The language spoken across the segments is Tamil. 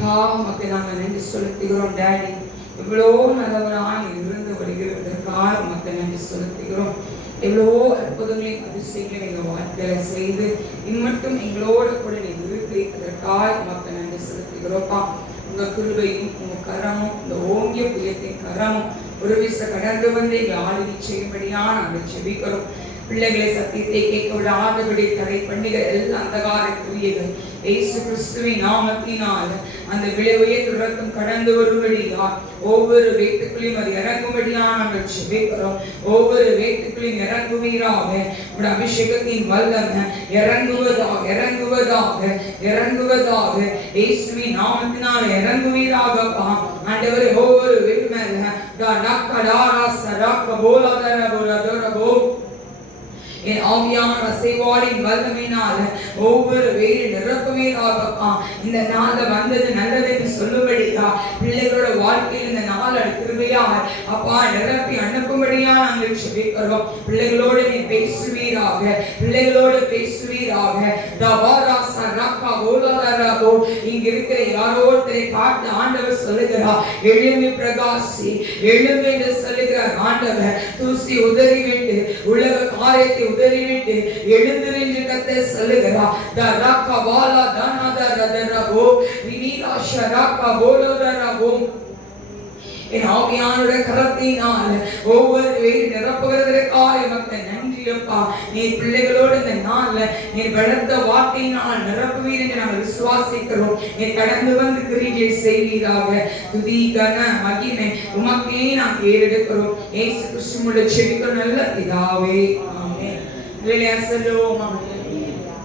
அப்பா உமக்கு நாங்கள் நன்றி செலுத்துகிறோம் டாடி. எவ்வளோ நல்லவராக இருந்து வருகிறதற்காக உமக்கு நன்றி செலுத்துகிறோம். எவ்வளோ அற்புதங்களையும் அதிசயங்களையும் எங்கள் வாழ்க்கையில செய்து இம்மட்டும் எங்களோடு கூட நீ இருக்கிறதற்காக உமக்கு நன்றி செலுத்துகிறோம்ப்பா. உங்க கிருபையும் உங்க கரமும் இந்த ஓங்கிய புயத்தின் கரமும் ஒரு விச கடந்து வந்து எங்களை ஆளுகை செய்யும்படியா நாங்கள் செபிக்கிறோம். பிள்ளைகளை சத்தியத்தை கேட்க விடாதபடி தடை பண்ணுகிற எல்லா அந்தகார கிரியைகள் இயேசு கிறிஸ்துவின் நாமத்தினால் அந்த விளைவையே தொடர்ந்தும் கடந்து வரும்படியா ஒவ்வொரு வீட்டுக்குள்ளையும் அது இறங்கும்படியா நாங்கள் செபிக்கிறோம். ஒவ்வொரு வீட்டுக்குள்ளையும் இறங்குவீராக உடைய அபிஷேகத்தின் வல்லமை இறங்குவதாக இறங்குவதாக இறங்குவதாக இயேசுவின் நாமத்தினால் இறங்குவீராகப்பா. ஆண்டவரே ஒவ்வொரு வீட்டு மேல என் ஆவியான அசைவாடின் வல்லமையினால ஒவ்வொரு வேலை நிரப்புவீராகப்பா. இந்த நாள வந்தது நல்லதுன்னு சொல்லும்படியா பிள்ளைகளோட வாழ்க்கையில் இந்த நாள் கிருபையா அப்பா நிரப்பி அனுப்பும்படியா நாங்கள் செபிக்கிறோம். பிள்ளைகளோடு நீ பேசுவீராக, பிள்ளைகளோடு பேசுவீராக. இங்க இருக்கிற யாரோ ஒருத்தரை பார்த்து ஆண்டவர் சொல்லுகிறார், எழும்பி பிரகாசி எழும்பி என்று சொல்லுகிறார் ஆண்டவர். தூசி உதறிவிட்டு உலக காரியத்தை உதறிவிட்டு எழுந்து என்று கர்த்தர் சொல்லுகிறார். தரக்க வாலா தனதரதரபோ வினிரா ஷரக்க போலதரபோ என் ஆவியானுடைய கரத்தினால் ஒவ்வொரு வேலை நிரப்புகிறதற்காக எமக்கு நன்றியப்பா. நீ பிள்ளைகளோடு இந்த நாள்ல நீ பலத்த வார்த்தையினால் நிரப்புவீர் என்று நாங்கள் விசுவாசிக்கிறோம். நீ கடந்து வந்து கிரியை செய்வீராக. துதி கன மகிமை உமக்கே நாம் ஏறெடுக்கிறோம். இயேசு கிறிஸ்துவுடைய செபிக்கிற நல்ல பிதாவே, ஆமென். அல்லேலூயா சொல்லுவோமா,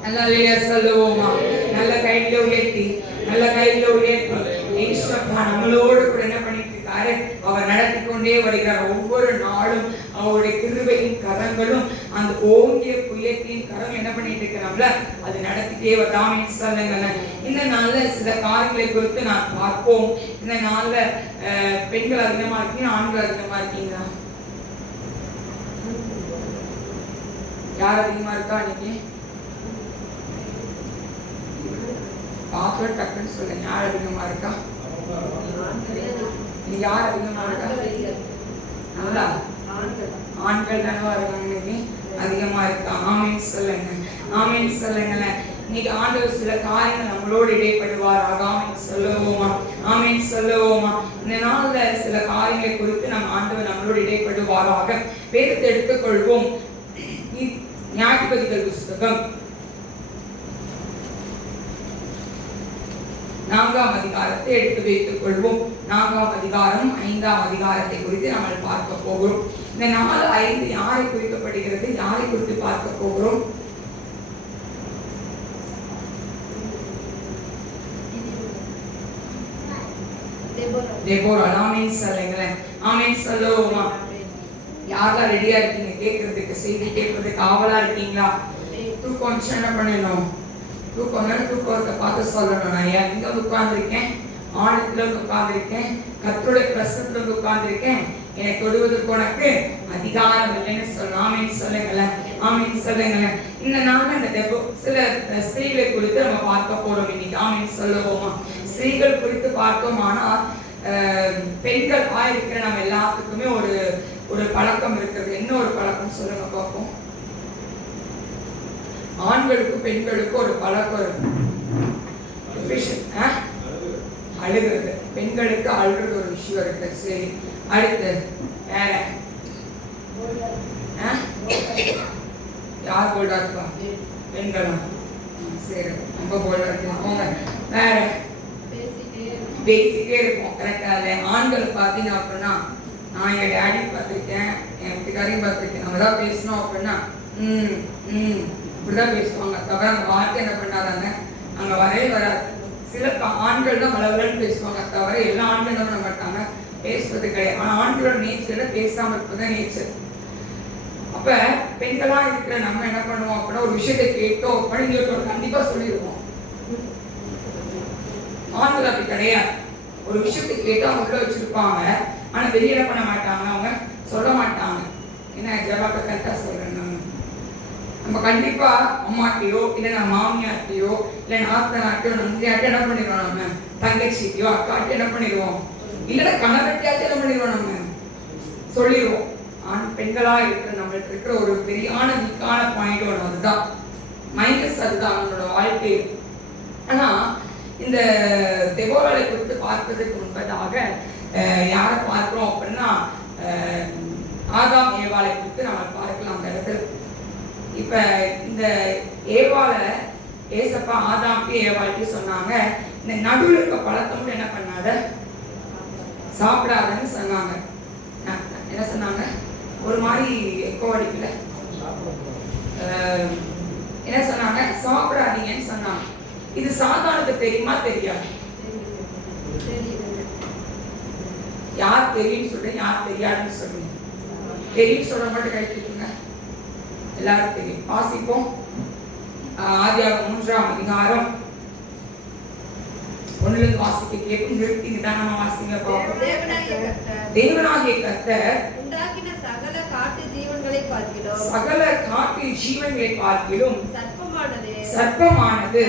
அல்லேலூயா சொல்லுவோமா. நல்ல கையில உயர்த்தி, நல்ல கையில உயர்த்தி இயேசுப்பா நம்மளோடு கூட என்ன பண்ணிட்டு இருக்காரு, அவர் நடத்தி கொண்டே வருகிறார். ஒவ்வொரு நாளும் அவருடைய கிருபையின் கரங்களும் அந்த ஓங்கிய புயத்தின் கரம் என்ன பண்ணிட்டு இருக்கிறாங்கள அது நடத்திட்டே வராமே சொல்லுங்க. இந்த நாள்ல சில காரியங்களை குறித்து நான் பார்ப்போம். இந்த நாள்ல பெண்கள் அதிகமா இருக்கீங்க, ஆண்கள் அதிகமா இருக்கீங்களா? யார் அதிகமா இருக்கா? இன்னைக்கு பார்த்து டக்குன்னு சொல்லுங்க, யார் அதிகமா இருக்கா? யார் அதிகமா இருக்கா? நல்லா ஆண்கள் தானவா இருக்காங்க, இன்னைக்கு அதிகமா இருக்கா? ஆமீன் சொல்லுங்க, ஆமீன் சொல்லுங்களேன். இன்னைக்கு ஆண்டவர் சில காரியங்கள் நம்மளோடு இடைப்படுவாராக. ஆமீன் சொல்லுவோமா, ஆமீன் சொல்லுவோமா. இந்த நாள்ல சில காரியங்களை குறித்து நம்ம ஆண்டவர் நம்மளோடு இடைப்படுவாராக. வேதத்தை எடுத்துக்கொள்வோம். நியாயாதிபதிகள் புஸ்தகம் 4ஆம் அதிகாரத்தை எடுத்து வைத்துக் கொள்வோம். 4ஆம் அதிகாரம் 5ஆம் அதிகாரத்தை குறித்து நாம் பார்க்க போகிறோம். இந்த 4:5 யாரை குறிக்கப்படுகிறது, யாரை குறித்து பார்க்க போகிறோம்? தெபோரா. ஆமென் சொல்லுங்களேன், ஆமென் சொல்லுவோமா. யாரெல்லாம் ரெடியா இருக்கீங்க கேட்கறதுக்கு, செய்தி கேட்கறதுக்கு ஆவலா இருக்கீங்களா? தூக்கம் என்ன பண்ணணும், தூக்கத்தை பார்த்து சொல்லணும். நான் எங்க உட்கார்ந்துருக்கேன், ஆழத்துல உட்கார்ந்துருக்கேன், கர்த்தருடைய பிரசன்னத்துல உட்கார்ந்துருக்கேன், என்னை தொடுவதற்கு உனக்கு அதிகாரம் இல்லைன்னு சொல்லணும். ஆமென் சொல்லுங்களேன், ஆமென் சொல்லுங்களேன். இந்த நாள் இந்த சில ஸ்திரீகளை குறித்து நம்ம பார்க்க போறோம் இன்னைக்கு. ஆமென் சொல்லுவோமா. ஸ்திரீகள் குறித்து பார்த்தோமானா பெண்கள் இருக்கிற நம்ம எல்லாத்துக்குமே ஒரு பழக்கம் இருக்கிறது. என்ன ஒரு பழக்கம் சொல்லுங்க பார்ப்போம். ஆண்களுக்கும் பெண்களுக்கும் ஒரு பழக்கம் இருக்கு, அழுகிறது. பெண்களுக்கு அழுகிறது ஒரு விஷயம் இருக்கு. சரி, அடுத்து வேற யார் போல்டா இருப்பா? பெண்களா? சரி, ரொம்ப போல்டா இருக்கு. வேற பேசிட்டே இருப்போம். கரெக்டா? ஆண்களை பார்த்தீங்க அப்படின்னா, நான் என் டேடி பார்த்துருக்கேன், என் வீட்டுக்காரையும் பார்த்துருக்கேன், நம்ம தான் பேசணும் அப்படின்னா இப்படிதான் பேசுவாங்க. தவிர அந்த வார்த்தை என்ன பண்ணாதாங்க அங்கே வரவே வராது. சில ஆண்கள் தான் வளவலன்னு பேசுவாங்க, தவிர எல்லா ஆண்களும் என்ன பண்ண மாட்டாங்க, பேசுவது கிடையாது. ஆனால் ஆண்களோட நேச்சர்ல பேசாமல் இருப்பதுதான் நேச்சர். அப்ப பெண்களா இருக்கிற நம்ம என்ன பண்ணுவோம் அப்படின்னா, ஒரு விஷயத்தை கேட்டோம் அப்படிங்கிற கண்டிப்பா சொல்லிடுவோம். ஆண்கள் அப்படி கிடையாது. ஒரு விஷயத்தை கேட்டா உள்ள வச்சிருப்பாங்க, ஆனா வெளியில பண்ண மாட்டாங்க, அவங்க சொல்ல மாட்டாங்க. என்ன ஜவாப கரெக்டா சொல்றேன். நம்ம கண்டிப்பா அம்மாட்டையோ இல்ல நம்ம மாமியார்ட்டையோ இல்ல நாத்தனாட்டையோ நந்தியாட்டையோ என்ன பண்ணிடுவோம், நம்ம தங்கச்சியோ அக்காட்டி என்ன பண்ணிடுவோம், இல்லைன்னா கணவர்கிட்டயாச்சும் என்ன பண்ணிடுவோம், நம்ம சொல்லிடுவோம். பெண்களா இருக்கிற நம்மளுக்கு இருக்கிற ஒரு பெரியான வீக்கான பாயிண்ட் ஒன்று, அதுதான் மைனஸ், அதுதான் நம்மளோட வாழ்க்கை. ஆனா இந்த தெபோராளை குறித்து பார்ப்பதற்கு முன்பதாக யாரை பார்க்கிறோம் அப்படின்னா ஆதாம் ஏவாளை குறித்து நம்ம பார்க்கலாம் அந்த இடத்துல. இப்ப இந்த ஏவாளை ஏசப்பா ஆதாம்க்கு ஏவாளுக்கு சொன்னாங்க, இந்த நடுவில் இருக்க பழத்தை மட்டும் என்ன பண்ணாத, சாப்பிடாதன்னு சொன்னாங்க. என்ன சொன்னாங்க, ஒரு மாதிரி எக்கோ அடிக்கல, என்ன சொன்னாங்க, சாப்பிடாதீங்கன்னு சொன்னாங்க. இது சாதாரணத்துக்கு தெரியுமா தெரியாது? யார் தெரியும் சொல்றேன், யார் தெரியாதுன்னு சொல்றீங்க? தெரியும் சொல்ற மட்டும் கைப்பிடிக்குங்க. எல்லாரும் தெரியும். வாசிப்போம். ஆதியாகமம் 3ஆம் அதிகாரம் 1 வாசிக்க கேட்கும். நிறுத்திதான் நம்ம வாசிங்க பார்ப்போம். தேவனாகிய கர்த்தர் உண்டாக்கின சகல காட்டு ஜீவன்களை பார்க்கிலும், சகல காட்டு ஜீவன்களை பார்க்கிலும் சர்ப்பமானது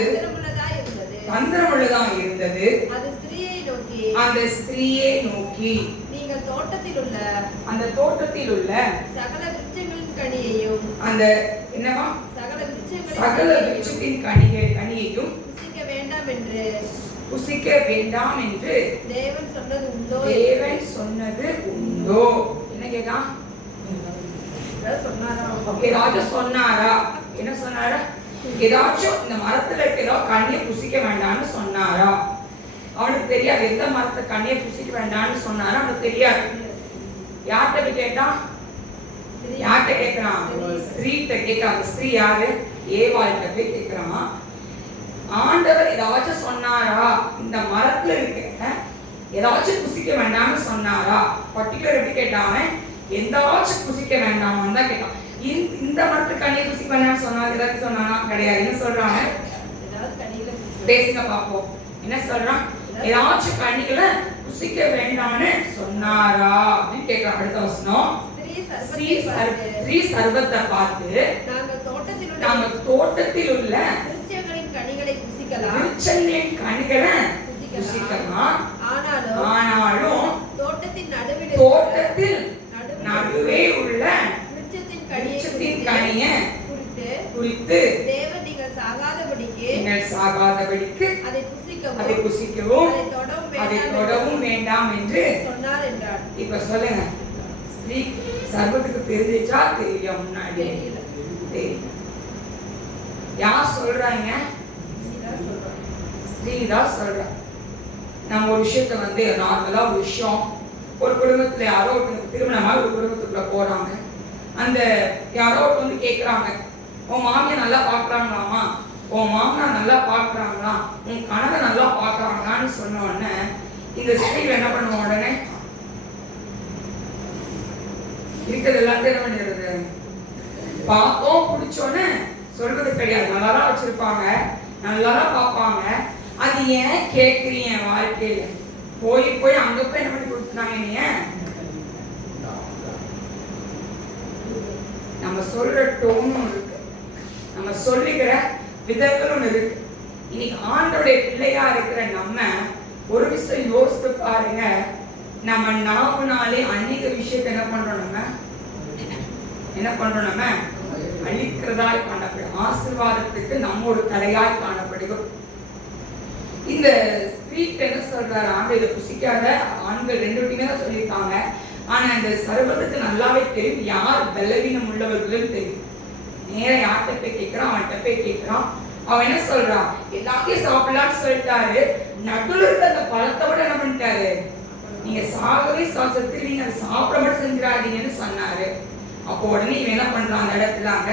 தந்திரமுள்ளதா இருந்தது. அது ஸ்திரீயை நோக்கி, அந்த ஸ்திரீயை நோக்கி, நீங்கள் தோட்டத்தில் உள்ள சகல விருட்சங்களின் கனியையும், அந்த என்னவா, சகல விருட்சத்தின் கனியையும் புசிக்க வேண்டாம் என்று தேவன் சொன்னது உண்டோ? என்ன கேட்டா, ஏதாச்சும் சொன்னாரா? என்ன சொன்னாரா? ஏதாச்சும் இந்த மரத்துல இருக்கிற கனியை புசிக்க வேண்டாம்னு சொன்னாரா? அவனுக்கு தெரியாது. எந்த மரத்தை கனியை புசிக்க வேண்டாம்னு சொன்னாரா அவனுக்கு தெரியாது. யார்கிட்ட போய் கேட்டான்? யார்கிட்ட கேட்கிறான்? ஸ்திரீட்ட கேட்கிறான். ஸ்திரீ யாரு? ஏவாள்கிட்ட போய் கேட்கிறான். ஆண்டவர் ஏதாச்சும் சொன்னாரா, இந்த மரத்துல இருக்க ஏதாச்சும் புசிக்க வேண்டாம்னு சொன்னாரா? பர்டிகுலர் எப்படி கேட்டான்? எந்தாச்சும் புசிக்க வேண்டாம் தான் கேட்டான். இந்த மரத்துக்கு கனியை புசிக்க வேண்டாம்னு சொன்னாங்க, ஏதாச்சும் சொன்னானா? கிடையாது. என்ன சொல்றாங்க? பேசுங்க பாப்போம். என்ன சொல்றான்? ஏதாச்சும் கனிகளை புசிக்க வேண்டாம்னு சொன்னாரா அப்படின்னு கேட்கிறான். அடுத்த வசனம், ஸ்ரீ சர்வத்தை பார்த்து, நாங்க தோட்டத்தில் உள்ள கனிகளை புசிக்கலாம், ஆனாலும் தோட்டத்தின் நடுவே உள்ள விருட்சத்தின் கனியை குறித்து தேவன் நீங்கள் சாகாதபடிக்கு அதை புசிக்கவும் அதை தொடவும் வேண்டாம் என்று சொன்னார் என்றார். இப்ப சொல்லுங்க, ஸ்ரீ சர்வத்துக்கு தெரிஞ்சிச்சா தெரியல? முன்னாடி யார் சொல்றாங்க? ஸ்ரீதான் சொல்ற. நம்ம ஒரு விஷயத்த நார்மலா ஒரு விஷயம், ஒரு குடும்பத்துல யாரோ திருமணமாக ஒரு குடும்பத்துக்குள்ள போறாங்க. அந்த யாரோ கேட்கிறாங்க, உன் மாமியை நல்லா பாக்குறாங்களாமா, உன் மாமனா நல்லா பாக்குறாங்களா, உன் கணவன் நல்லா பாக்குறாங்களான்னு சொன்ன உடனே இந்த ஸ்திரீகள் என்ன பண்ணுவோம்? உடனே இருக்கிறது எல்லாத்தையும் என்ன பண்ணிடுறது? பார்த்தோம் பிடிச்சோன்னு சொல்றது கிடையாது. நல்லாதான் வச்சிருப்பாங்க, நல்லாதான் பார்ப்பாங்க. அது ஏன் கேட்குறீங்க? வாழ்க்கையில போய் அங்க போய் என்ன பண்ணி கொடுத்துனாங்க? நீ நம்ம சொல்ற டோனும் இருக்கு, நம்ம சொல்லிக்கிற விதங்களும் இருக்கு. இன்னைக்கு ஆண்டோடைய பிள்ளையா இருக்கிற நம்ம ஒரு விஷயம் யோசித்து பாருங்க. நம்ம நாவுனாலே அநேக விஷயத்தை என்ன பண்றோம்? நம்ம அழிக்கிறதாய் காணப்படும். ஆசீர்வாதத்துக்கு நம்ம ஒரு தலையாய் காணப்படுகிறோம். இந்த ஸ்திரீக்கு என்ன சொல்றாரு? ஆண்டு இதை புசிக்காத. ஆண்கள் 2 பேருமே தான் சொல்லியிருக்காங்க. ஆனா இந்த சர்வத்துக்கு நல்லாவே தெரியும் யார் பலவீனம் உள்ளவர்களும் தெரியும். நேரம் யார்கிட்ட போய் கேட்கிறான்? அவன்கிட்ட போய் கேட்கிறான். அவன் என்ன சொல்றான்? எல்லாத்தையும் சாப்பிடலாம்னு சொல்லிட்டாரு. நடுவில் இருக்க அந்த பழத்தை விட என்ன பண்ணிட்டாரு? நீங்க சாகவே செத்துருவீங்க, அதை சாப்பிட மட்டும் செஞ்சிடாதீங்கன்னு சொன்னாரு. அப்போ உடனே இவன் என்ன பண்றான்? அந்த இடத்துல அங்க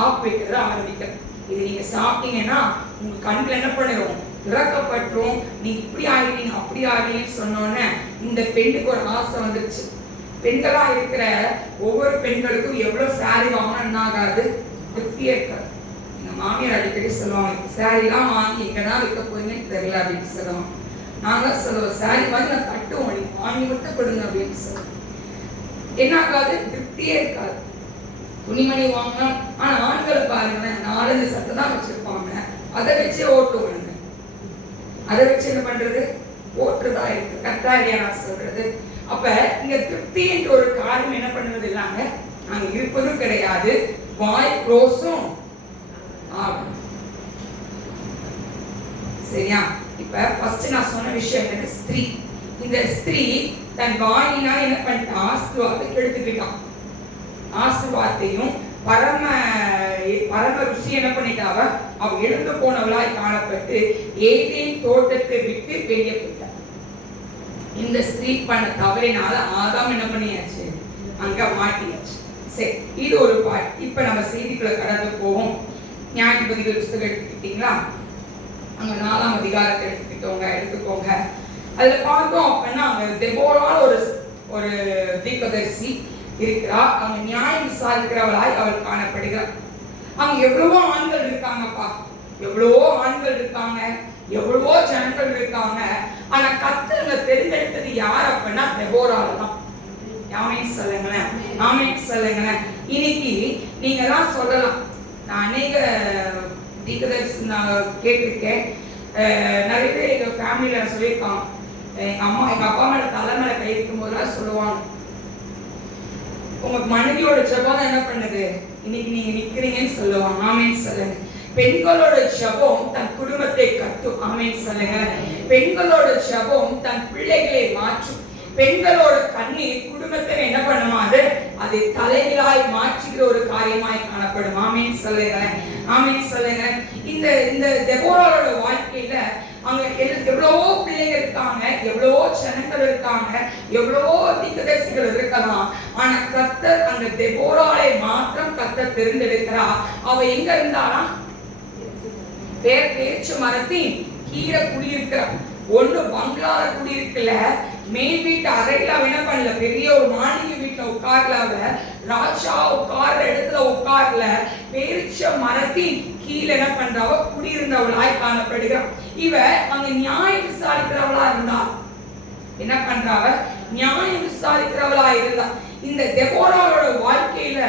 ஆப் வைக்கிறத ஆரம்பிக்க. இது நீங்க சாப்பிட்டீங்கன்னா உங்க கண்ணுல என்ன பண்ணிடும்? திறக்கப்பட்டுரும். நீ இப்படி ஆகிடுவீங்க, அப்படி ஆகிடுவீங்கன்னு சொன்னோன்னே இந்த பெண்ணுக்கு ஒரு ஆசை வந்துருச்சு. பெண்களா இருக்கிற ஒவ்வொரு பெண்களுக்கும் எவ்வளவு சாரி வாங்கினா என்ன ஆகாது? திருப்தியே இருக்காது. எங்க மாமியார் அடிக்கடி சொல்லுவாங்க, சாரிலாம் வாங்கி எங்கதான் வைக்க போறீங்கன்னு தெரியல அப்படின்னு சொல்லுவாங்க. நாங்க சொல்லுவோம், சாரி வாங்கி நான் கட்டுவோம், வாங்கி மட்டும் கொடுங்க அப்படின்னு சொல்லுவோம். என்ன ஆகாது? திருப்தியே இருக்காது. துணிமணி வாங்கினா. ஆனா ஆண்களை பாருங்க, 4-5 சட்டை தான் வச்சிருப்பாங்க, அதை வச்சே ஓட்டுவாங்க. அதை வச்சு என்ன பண்றது? போற்றுதா இருக்கு. கரெக்டா இல்லையா நான் சொல்றது? அப்ப இங்க திருப்தி என்ற ஒரு காரியம் என்ன பண்ணுவது இல்லாம அங்க இருப்பதும் கிடையாது. வாய் க்ளோஸும் ஆகும். சரியா? இப்ப ஃபர்ஸ்ட் நான் சொன்ன விஷயம் என்ன? ஸ்திரீ. இந்த ஸ்திரீ தன் வாயினால் என்ன பண்ணிட்டா? ஆசீர்வாதத்தை கெடுத்துக்கிட்டான். ஆசீர்வாதத்தையும் பரம ருசி என்ன பண்ணிட்டாவ? அவ எழுந்து போனவளாய் காணப்பட்டு ஏதேன் தோட்டத்தை விட்டு வெளியே போயிட்டான். இந்த ஸ்திரீ பண்ண தவறினால ஆதாம் என்ன பண்ணியாச்சு? அங்க மாட்டியாச்சு. சரி, இது ஒரு பாயிண்ட். இப்ப நம்ம செய்திக்குள்ள கடந்து போவோம். நியாயாதிபதிகள் புத்தகம் எடுத்துக்கிட்டீங்களா? அங்க 4ஆம் அதிகாரத்தை எடுத்துக்கோங்க. அதுல பார்த்தோம் அப்படின்னா அங்க தெபோரால் ஒரு தீர்க்கதரிசி இருக்கிறா. அவங்க நியாயம் விசாரிக்கிறவளாய் அவள் காணப்படுகிறார். அவங்க எவ்வளவோ ஆண்கள் இருக்காங்கப்பா, எவ்வளவோ ஆண்கள் இருக்காங்க, எவ்வளவோ ஜனங்கள் இருக்காங்க. ஆனா கர்த்தர் தெரிந்தெடுத்தது யார் அப்படின்னா தெபோரால தான். ஆமென் சொல்லுங்களேன், ஆமென் சொல்லுங்களேன். இன்னைக்கு நீங்க எல்லாம் சொல்லலாம், நான் அநேக தீர்க்கதரிசி நான் கேட்டிருக்கேன். நிறைய பேர் எங்க ஃபேமிலியில சொல்லியிருக்காங்க, எங்க அப்பா மேல தலை மேல கை வைக்கும் போதெல்லாம் சொல்லுவாங்க, உங்க மனைவியோட ஜெபம் என்ன பண்ணுது இன்னைக்கு நீங்க நிக்கிறீங்கன்னு சொல்லுவாங்க. ஆமென் சொல்லுங்க. பெண்களோட ஜெபம் தன் குடும்பத்தை கட்டும். ஆமென் சொல்லுங்க. பெண்களோட ஜெபம் தன் பிள்ளைகளை மாற்றும். பெண்களோட கண்ணீர் குடும்பத்தை என்ன பண்ணுமா? அது தலைகளாய் மாற்றுகிற ஒரு காரியமாய் காணப்படும். ஆமென் சொல்லுங்க, ஆமென் சொல்லுங்க. இந்த தெபோராளோட வாழ்க்கையில அங்க எவ்வளவோ பிள்ளைங்க இருக்காங்க, எவ்வளவோ ஜனங்கள் இருக்காங்க, எவ்வளவோ தீர்க்கதரிசிகள் இருக்கலாம். ஆனா கர்த்தர் அந்த தெபோராளை மாத்திரம் கர்த்தர் தெரிந்தெடுக்கிறா. அவ எங்க இருந்தானா? பேச்சு மரத்தின் கீழே குடியிருக்கிறார். ஒண்ணு பங்களால குடியிருக்கல, மேல் வீட்டு அறையில என்ன பண்ணல, பெரிய ஒரு மாளிகை வீட்டுல உட்கார்ல, ராஜா உட்கார்ற இடத்துல உட்கார்ல, பேரிச்ச மரத்தின் கீழே என்ன பண்றவ குடியிருந்தவளாய் காணப்படுகிறார். இவ அங்க நியாயம் விசாரிக்கிறவளா இருந்தா. என்ன பண்றாவ? நியாயம் விசாரிக்கிறவளா இருந்தா. இந்த தெபோராவோட வாழ்க்கையில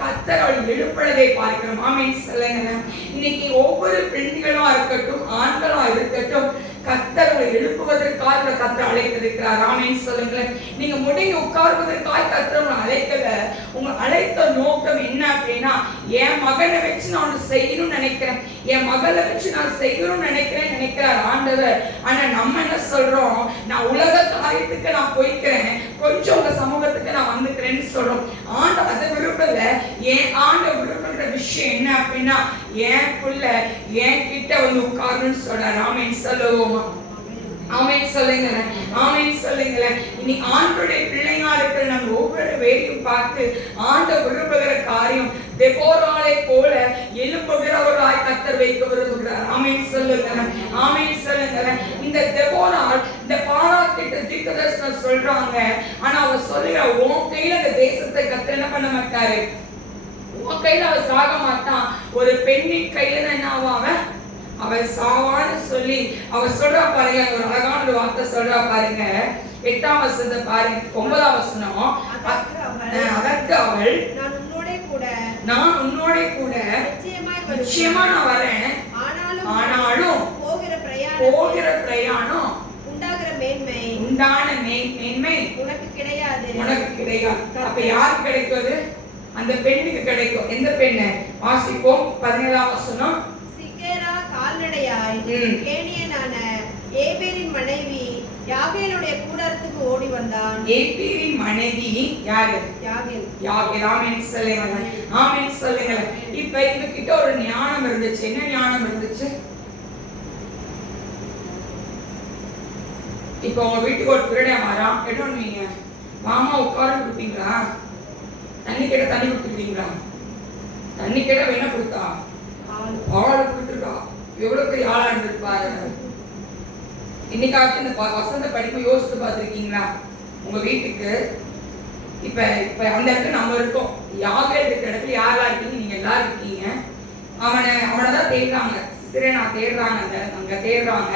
கர்த்தர் அவள் எழுப்புறதை பார்க்கிறோம். ஆமென் சொல்லுங்க. இன்னைக்கு ஒவ்வொரு பெண்களா இருக்கட்டும், ஆண்களா இருக்கட்டும், கர்த்தரை எழுப்புவதற்காக கர்த்தர் அழைத்திருக்கிறார். ஆமென் சொல்லுங்களேன். நீங்க முடங்கி உட்கார்வதற்காக கர்த்தர் அழைக்கல. உங்க அழைத்த நோக்கம் என்ன அப்படின்னா, என் மகனை வச்சு நான் செய்யணும்னு நினைக்கிறேன், என் மகளை வச்சு நான் செய்யணும்னு நினைக்கிறார் ஆண்டவர். ஆனா நம்ம என்ன சொல்றோம்? நான் உலக காரியத்துக்கு நான் போய்க்கிறேன், கொஞ்சம் உங்க சமூகத்துக்கு நான் வந்துக்கிறேன்னு சொல்றோம். ஆண்டவர் அதை விரும்பல. என் ஆண்டவர் விரும்புகிற விஷயம் என்ன அப்படின்னா, என் புள்ள என் கிட்ட வந்து உட்காருன்னு சொல்றார். ஆமென் சொல்லுவோமா? ஆமென் சொல்லுங்க, ஆமென் சொல்லுங்க. இனி ஆண்டவருடைய பிள்ளையா இருக்கிற நம்ம ஒவ்வொரு வேலையும் பார்த்து ஆண்டவர் விரும்புகிற காரியம் தெபோராளை போல எழும்புகிறவர்களாய் கர்த்தர் வைக்க விரும்புகிறார். ஆமென் சொல்லுங்க, ஆமென் சொல்லுங்க. இந்த தெபோராள் இந்த பாராட்டிட்ட தீர்க்கதரிசனம் சொல்றாங்க. ஆனா அவ சொல்லுற, உன் கையில இந்த தேசத்தை கர்த்தர் என்ன பண்ண மாட்டாரு, உன் கையில அவ சாக மாட்டான். ஒரு பெண்ணின் கையில தான் என்ன ஆவான்? அவள் சாவான்னு சொல்லி அவ சொல்றா பாருங்க. ஒரு அழகான ஒரு வார்த்தை சொல்றா பாருங்க. 8ஆம் வசனத்தை பாருங்க. 9ஆம் வசனம். அதற்கு அவள், நான் உன்னோட கூட நிச்சயமா நான் வரேன், ஆனாலும் போகிற பிரயாணம் உண்டான மேன்மை உனக்கு கிடையாது. அப்ப யாருக்கு கிடைக்கும்? அந்த பெண்ணுக்கு கிடைக்கும். எந்த பெண்ணு? வாசிப்போம். 17ஆம் வசனம். கால்நடையாய் கேனியனான ஏபேரின் மனைவி யாகேலுடைய கூடாரத்துக்கு ஓடி வந்தான். ஏபேரின் மனைவி யாரு? யாகேல். ஆமென் சொல்லுங்க, ஆமென் சொல்லுங்க. இப்ப இவங்க கிட்ட ஒரு ஞானம் இருந்துச்சு. என்ன ஞானம் இருந்துச்சு? இப்ப உங்க வீட்டுக்கு ஒரு திருடன் வரான், என்ன பண்ணுவீங்க? மாமா உட்கார கொடுப்பீங்களா? தண்ணி கேட்ட தண்ணி கொடுத்துருவீங்களா? தண்ணி கேட்ட என்ன கொடுத்தா? ஆள் கொடுத்துருக்கா. எவ்வளவு பெரிய ஆளா இருந்திருப்பாரு. இன்னைக்காச்சும் இந்த வசந்த படிப்பு யோசித்து பார்த்துருக்கீங்களா? உங்க வீட்டுக்கு இப்ப அந்த இடத்துல நம்ம இருக்கோம். யாகேல் இருக்கிற இடத்துல யாரெல்லாம் இருக்கீங்க? நீங்க எல்லாரும் இருக்கீங்க. அவனை தான் தேடுறாங்க. சிறைனா தேடுறாங்க, அங்க தேடுறாங்க.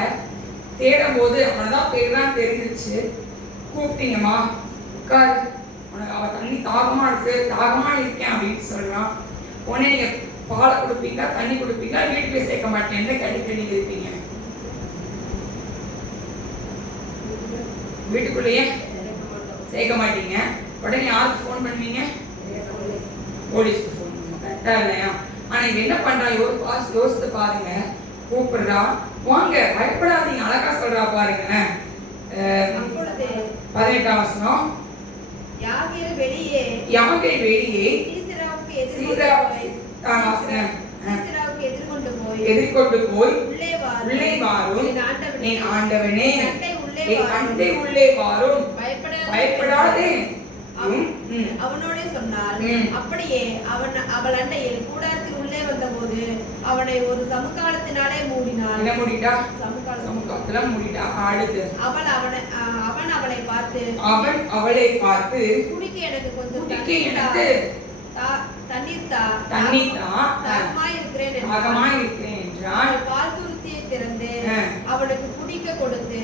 தேடும் போது அவனை தான் தேடுறான்னு தெரிஞ்சிருச்சு. கூப்பிட்டீங்கம்மா உட்காரு, உனக்கு அவ தண்ணி தாகமா இருக்கேன் அப்படின்னு சொல்றான். உடனே நீங்க பாலை கொடுப்பீங்களா, தண்ணி கொடுப்பீங்களா, வீட்டுக்கு சேர்க்க மாட்டேன், எந்த கண்டிப்பா நீங்க இருப்பீங்க? வீட்டுக்குள்ளேயே சேர்க்க மாட்டீங்க. உடனே யாருக்கு ஃபோன் பண்ணுவீங்க? போலீஸ்க்கு ஃபோன் பண்ணுவோம். கரெக்டா இல்லையா? ஆனா இங்க என்ன பண்றா, யோசித்து பாருங்க. கூப்பிடுறா, வாங்க பயப்படாதீங்க, அழகா சொல்றா பாருங்க. 18ஆம் வசனம். யாகேல் வெளியே சீசராவுக்கு எதிர்கொண்டு போய் உள்ளே வாரும் என் ஆண்டவனே, என் அண்டை உள்ளே வாரும், பயப்படாதே அவனோட சொன்னாள். அப்படியே அவள் அண்டையில் கூடாரத்தில் உள்ளே வந்தபோது அவனை ஒரு சமுக்காலத்தினாலே மூடினாள். என்ன மூடிட்டா? சமுக்காலத்துல மூடிட்டா. அடுத்து அவன் அவளை பார்த்து குடிக்க எனக்கு கொஞ்சம் தண்ணீர் தா, தாகமாய் இருக்கிறேன் என்றான். பால் துருத்தியை திறந்து அவனுக்கு குடிக்க கொடுத்து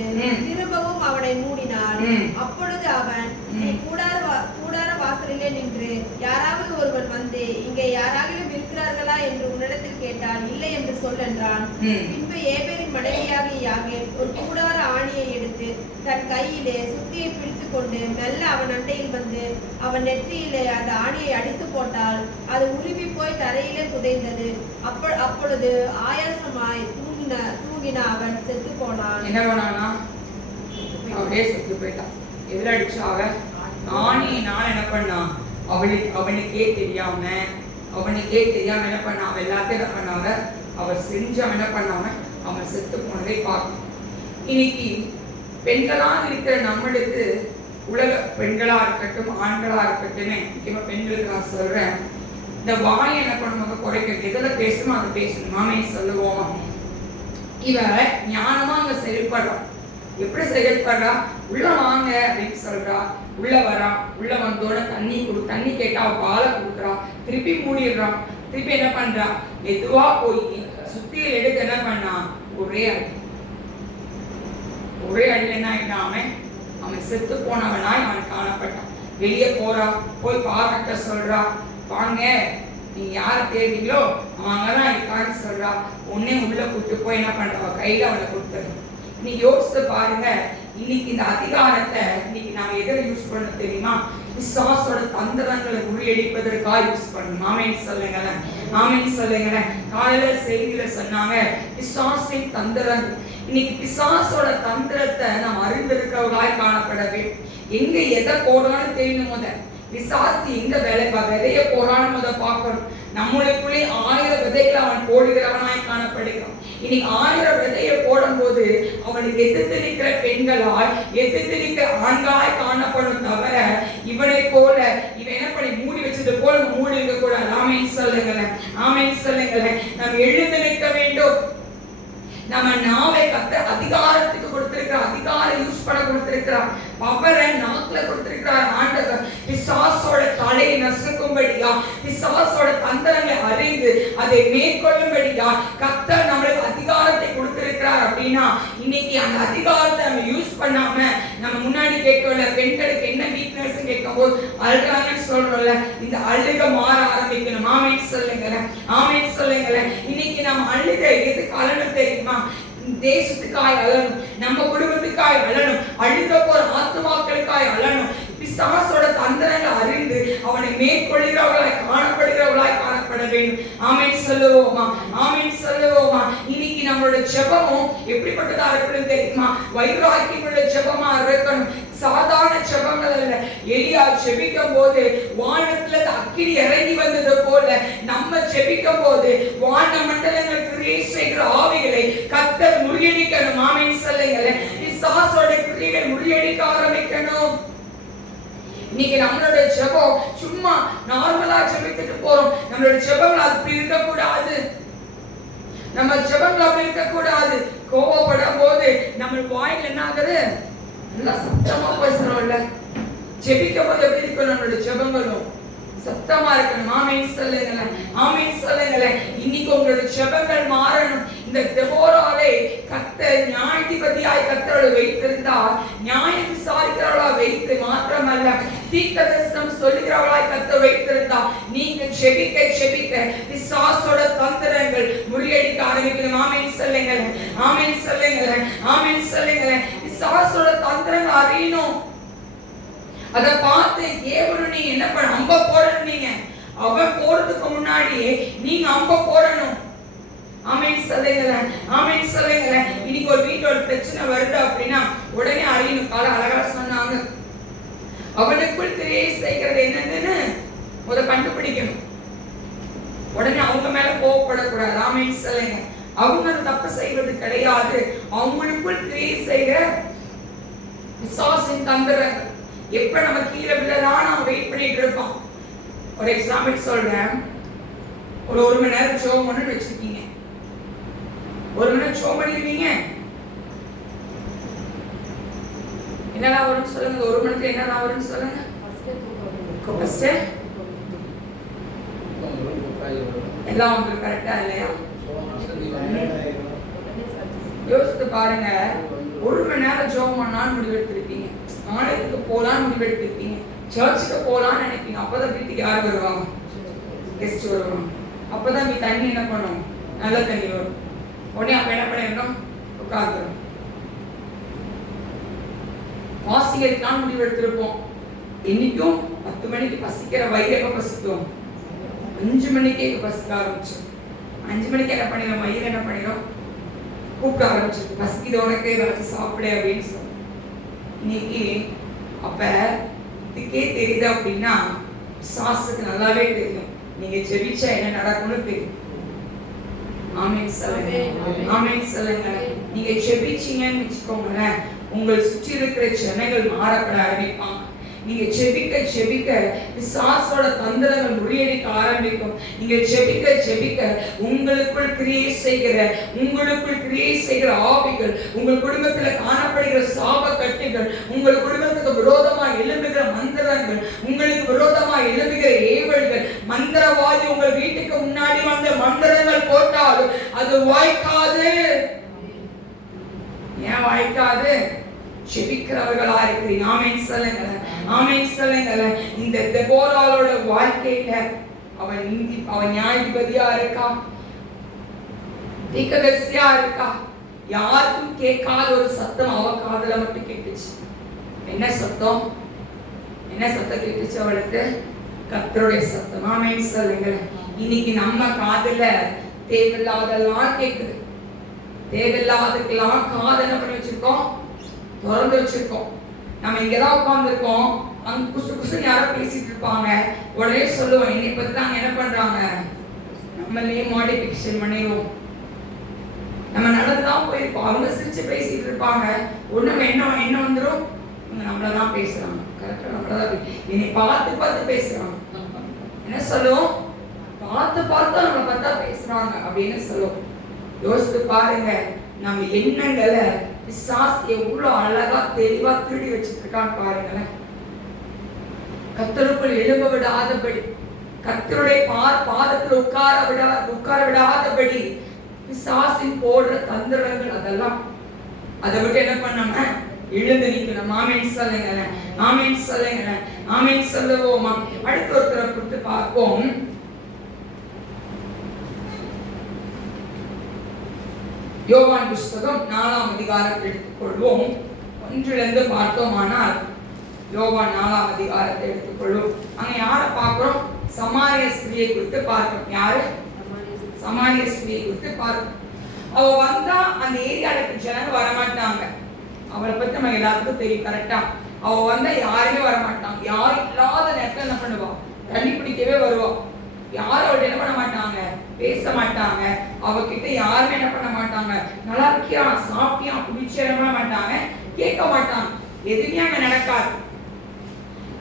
திரும்பவும் அவனை மூடினான். அப்பொழுது அவன், நீ கூடார வாசலிலே நின்று யாராவது ஒருவன் வந்து இங்கே யாராகிலும் இருக்கிறார்களா என்று உன்னிடத்தில் கேட்டான். இல்லை என்று சொல் என்றான். பின்பு ஏபேரின் மனைவியாகிய யாகேல் ஒரு கூடார ஆணியை எடுத்து தன் கையிலே சுத்தியை பிடித்து கொண்டு மெல்ல அவன் அண்டையில் வந்து அவன் நெற்றியிலே அந்த ஆணியை அடித்து போட்டால் அது உருவி போய் தரையிலே புதைந்தது. அப்பொழுது ஆயாசமாய் தூங்கின அவன் செத்து போனான். என்ன பண்ணானா? அப்படியே செத்து போயிட்டான். எதுல அடிச்சாக? ஆணியினால் என்ன பண்ணான்? அவனுக்கே தெரியாம என்ன பண்ண, அவன் எல்லாத்தையும் என்ன பண்ணாங்க, அவர் செஞ்சு அவன் என்ன பண்ணாம அவன் செத்து போனதை பார்க்கணும். இன்னைக்கு பெண்களாக இருக்கிற நம்மளுக்கு, உலக பெண்களா இருக்கட்டும் ஆண்களா இருக்கட்டும், முக்கியமா பெண்களுக்கு நான் சொல்றேன், இந்த வாயை என்ன பண்ணும்போது குறைக்க, எதுல பேசணும் அதை பேசணும். மாமே சொல்லுவோம், இவ ஞானமா அங்க செயல்படுறா. எப்படி செயல்படுறா? உள்ள வாங்க அப்படின்னு சொல்றா, உள்ள வரா, உள்ள வந்தோட தண்ணி கேட்டா பாலை கொடுக்குறா, திருப்பி மூடிடுறான். திருப்பி என்ன பண்றா, எதுவா போய் சுத்தியில் எடுத்து என்ன பண்ணா, ஒரே அடியில் என்ன ஆயிட்டான், அவன் செத்து போனவனாய் அவன் காணப்பட்டான். வெளியே போறா, போய் பாராட்ட சொல்றா, வாங்க நீங்க யார தேடுறீங்களோ அவங்கதான் இருக்கான்னு சொல்றா. உடனே உள்ள கூட்டு போய் என்ன பண்றா, கையில அவனை கொடுத்துரு. நீ யோசித்து பாருங்க, இன்னைக்கு இந்த அதிகாரத்தை இன்னைக்கு நாம எதிர யூஸ் பண்ண தெரியுமா? பிசாசோட தந்திரங்களை முறியடிப்பதற்காக யூஸ் பண்ணணும். ஆமேன் சொல்லுங்களேன். காலையில செய்தியில சொன்னாங்க பிசாசின் தந்திரங்கள். இன்னைக்கு பிசாசோட தந்திரத்தை நாம் அறிந்திருக்கிறவர்களாய் காணப்பட வேண்டும். எங்க எதை போடுறான்னு தெரியணும். பிசாசு எங்க வேலை விதைய போறான்னு பார்க்கணும். நம்மளுக்குள்ளே 1000 விதைகளை அவன் போடுகிறவனாய் காணப்படுகிறான். இன்னைக்கு 1000 விதையை போடும் போது அவனுக்கு எதிர்த்து நிற்கிற பெண்களாய் எதிர்த்து நிற்கிற ஆண்களாய் காணப்படும். தவிர இவனை போல இவன் என்ன பண்ணி மூடி வச்சது போல மூடி இருக்க கூடாது. ஆமேன் சொல்லுங்களேன். நாம் எழுந்து நிற்க வேண்டும். நம்ம நாவை கர்த்தர் அதிகாரத்துக்கு கொடுத்திருக்கிறார், அதிகாரம் யூஸ் பண்ண கொடுத்திருக்கிறார், பவரை நாக்குல கொடுத்திருக்கிறார் ஆண்டவர். பிசாசோட தலையை நசுக்கும்படியா, பிசாசோட தந்திரங்களை அறிந்து அதை மேற்கொள்ளும்படியா கர்த்தர் நம்மளுக்கு அதிகாரத்தை கொடுத்திருக்கிறார். அப்படின்னா இன்னைக்கு அந்த அதிகாரத்தை நம்ம யூஸ் பண்ணாம நம்ம முன்னாடி கேட்கல, பெண்களுக்கு என்ன வீக்னஸ் கேட்கும் போது அழுறாங்கன்னு சொல்றோம்ல, இந்த அழுக மாற ஆரம்பிக்கணும். ஆமேன் சொல்லுங்களேன். இன்னைக்கு நம்ம அழுக எதுக்கு அழணும் தெரியுமா? தேசத்துக்காய் அழணும், நம்ம குடும்பத்துக்காய் அழணும், அழுக போற ஆத்துமாக்களுக்காய் அழணும். பிசாசோட தந்திரங்களை அறிந்து அவனை மேற்கொள்கிறவர்களாய் காணப்பட வேண்டும். ஆமேன் சொல்லுவோமா? இன்னைக்கு நம்மளோட ஜெபமும் எப்படிப்பட்டதா இருக்கணும் தெரியுமா? வைராக்கியம் உள்ள ஜெபமா இருக்கணும். சாதாரண ஜெபங்கள் அல்ல. எலியா ஜெபிக்கும் போது வானத்துல அக்கினி இறங்கி வந்தது போல நம்ம ஜெபிக்கும் போது வான மண்டலங்கள் கிரியை செய்கிற ஆவிகளை கர்த்தர் முறியடிக்கணும். ஆமேன் சொல்லுங்களேன். பிசாசோட கிரியைகளை முறியடிக்க ஆரம்பிக்கணும். இன்னைக்கு நம்மளோட ஜெபம் சும்மா நார்மலா ஜெபித்துட்டு போறோம். நம்மளோட ஜெபங்கள் அப்படி இருக்கக்கூடாது. நம்ம ஜெபங்கள் அப்படி இருக்கக்கூடாது. கோபப்படும் போது நம்ம வாயில என்ன ஆகுது, நல்லா சத்தமா பேசுறோம்ல. ஜெபிக்கும் போது எப்படி இருக்கணும்? நம்மளோட ஜெபங்களும் சத்தமா இருக்கணும். ஆமேன் சொல்லுங்களேன். இன்னைக்கு உங்களோட ஜெபங்கள் மாறணும். இந்த தெபோராவை கர்த்தர் நியாயாதிபதியாய் கர்த்தரோடு வைத்திருந்தார். நியாயம் விசாரிக்கிறவளாய் வைத்து மாத்திரமல்ல தீர்க்கதரிசனம் சொல்லுகிறவளாய் கர்த்தர் வைத்திருந்தார். நீங்க ஜெபிக்க பிசாசோட தந்திரங்கள் முறியடிக்க ஆரம்பிக்கணும். ஆமேன் சொல்லுங்களேன். பிசாசோட தந்திரங்கள் அறியணும். அத பார்த்து தேவனும் நீங்க என்ன பண்ண அம்ப போடணும். நீங்க அவன் போறதுக்கு முன்னாடியே நீங்க அம்ப போடணும். ஆமென் சொல்லுங்களேன், ஆமென் சொல்லுங்களேன். இன்னைக்கு ஒரு வீட்டுல ஒரு பிரச்சனை வருது அப்படின்னா உடனே அறியணும். கால அழகா சொன்னாங்க, அவனுக்குள் கிரியை செய்கிறது என்னன்னு முத கண்டுபிடிக்கணும். உடனே அவங்க மேல கோவப்படக்கூடாது. ஆமென் சொல்லுங்க. அவங்க தப்பு செய்வது கிடையாது, அவங்களுக்குள் கிரியை செய்கிற பிசாசின் தந்திரங்கள். எப்ப நம்ம கீழே விழலாம் நம்ம வெயிட் பண்ணிட்டு இருப்போம். ஒரு எக்ஸாம்பிள் சொல்றேன். ஒரு மணி நேரம் ஜெபம் பண்ணி வச்சிருக்கீங்க. ஒரு மணி நேரம் ஜெபம் பண்ணிருக்கீங்க, என்னடா வரும்னு சொல்லுங்க. ஒரு மணி நேரத்துல என்னடா வரும்னு சொல்லுங்க. ஃபர்ஸ்ட் எல்லாம் உங்களுக்கு கரெக்டா இல்லையா? யோசித்து பாருங்க. ஒரு மணி நேரம் ஜெபம் பண்ணான்னு முடிவெடுத்திருப்பீங்க, ஆலயத்துக்கு போலான்னு முடிவெடுத்திருப்பீங்க, சர்ச்சுக்கு போலான்னு நினைப்பீங்க. அப்பதான் வீட்டுக்கு யார் வருவாங்க? கெஸ்ட் வருவாங்க. அப்பதான் நீ தண்ணி என்ன பண்ணும்? நல்ல தண்ணி வரும். உடனே அப்ப என்ன பண்ணிடணும்? உட்காந்துரும். வாசிக்கிறதுக்கான முடிவெடுத்திருப்போம். இன்னைக்கும் 10 மணிக்கு பசிக்கிற வயிறு எப்ப பசிக்கும்? 5 மணிக்கே பசிக்க ஆரம்பிச்சு. 5 மணிக்கு என்ன பண்ணிடும்? வயிறு என்ன பண்ணிடும்? கூப்பிட ஆரம்பிச்சிருக்கு. பசிக்குது உனக்கு, ஏதாச்சும் சாப்பிடு அப்படின்னு சொல்லு. இன்னைக்கு அப்ப இதுக்கே தெரியுது அப்படின்னா சாஸ்துக்கு நல்லாவே தெரியும் நீங்க ஜெபிச்சா என்ன நடக்கும்னு தெரியும். ஆமென் சொல்லுங்க, ஆமென் சொல்லுங்க. நீங்க ஜெபிச்சீங்கன்னு வச்சுக்கோங்களேன், உங்கள் சுற்றி இருக்கிற ஜனங்கள் மாறப்பட ஆரம்பிப்பாங்க. நீங்க ஜெபிக்க ஜெபிக்க பிசாசோட தந்திரங்கள் முறியடிக்க ஆரம்பிக்கும். நீங்க ஜெபிக்க ஜெபிக்க உங்களுக்குள் கிரியை செய்கிற ஆவிகள், உங்கள் குடும்பத்துல காணப்படுகிற சாப கட்டுகள், உங்கள் குடும்பத்துக்கு விரோதமா எழும்புகிற மந்திரங்கள், உங்களுக்கு விரோதமா எழும்புகிற ஏவல்கள், மந்திரவாதி உங்கள் வீட்டுக்கு முன்னாடி வந்து மந்திரங்கள் போட்டாலும் அது வாய்க்காது. ஏன் வாய்க்காது? ஜெபிக்கிறவர்களா இருக்கிறீங்க. ஆமென் சொல்லுங்க, ஆமென் சொல்லுங்க. இந்த தெபோராளோட வாழ்க்கையில அவன் நியாயாதிபதியா இருக்கா, தீர்க்கதரிசியா இருக்கா. யாருக்கும் கேட்காத ஒரு சத்தம் அவ காதுல மட்டும் கேட்டுச்சு. என்ன சத்தம்? என்ன சத்தம் கேட்டுச்சு அவளுக்கு? கர்த்தருடைய சத்தம். ஆமென் சொல்லுங்க. இன்னைக்கு நம்ம காதுல தேவையில்லாதெல்லாம் கேக்குது. தேவையில்லாததுக்கெல்லாம் காது என்ன பண்ணி வச்சிருக்கோம்? திறந்து வச்சிருக்கோம். நம்ம இங்கதான் உட்கார்ந்துருக்கோம், அங்க குசு குசுன்னு யாரோ பேசிட்டு இருப்பாங்க. உடனே சொல்லுவோம், என்னை பத்தி நாங்க என்ன பண்றாங்க, நம்மளே மாடிஃபிகேஷன் பண்ணிடுவோம். நம்ம நல்லதுதான் போயிருக்கோம், அவங்க சிரிச்சு பேசிட்டு இருப்பாங்க. ஒண்ணு என்ன வந்துடும், இவங்க நம்மளதான் பேசுறாங்க. கரெக்டா நம்மளதான் என்னை பார்த்து பார்த்து பேசுறாங்க. என்ன சொல்லுவோம்? பார்த்து பார்த்து நம்மளை பார்த்தா பேசுறாங்க அப்படின்னு சொல்லுவோம். யோசித்து பாருங்க, நம்ம எண்ணங்களை பிசாசு எவ்வளவு அழகா தெளிவா திருடி வச்சிட்டு இருக்கான்னு பாருங்களேன். கர்த்தருக்குள் எழும்ப விடாதபடி, கர்த்தருடைய பாதத்தில் உட்கார விடாதபடி பிசாசின் போடுற தந்திரங்கள் அதெல்லாம். அதை விட்டு என்ன பண்ணாம எழுந்து நிக்கணும். ஆமென் சொல்லுங்க, ஆமென் சொல்லுங்க, ஆமென் சொல்லுவோமா. அடுத்த ஒருத்தரை கொடுத்து பார்ப்போம். யோவான் புஸ்தகம் 4ஆம் அதிகாரத்தை எடுத்துக்கொள்வோம். 1 பார்த்தோமானால் யோவான் 4ஆம் அதிகாரத்தை எடுத்துக்கொள்வோம். அங்க யாரை பார்க்கிறோம்? சமாரிய ஸ்திரியை குறித்து பார்க்கிறோம். யாரு? சமாரிய ஸ்திரியை குறித்து பார்க்கிறோம். அவ வந்தா அந்த ஏரியாவுக்கு ஜனங்க வரமாட்டாங்க. அவளை பத்தி நம்ம எல்லாத்துக்கும் தெரியும். கரெக்டா? அவ வந்தா யாருமே வரமாட்டாங்க. யாரும் இல்லாத நேரத்துல என்ன பண்ணுவா? தண்ணி பிடிக்கவே வருவா. யாரும் அவள் என்ன பண்ண மாட்டாங்க? பேச மாட்டாங்க. அவகிட்ட யாருமே என்ன பண்ண மாட்டாங்க? நல்லா இருக்கியா, சாப்பிட்டியா, குடிச்சியா பண்ண மாட்டாங்க, கேட்க மாட்டாங்க. எதுவுமே அங்க நடக்காது.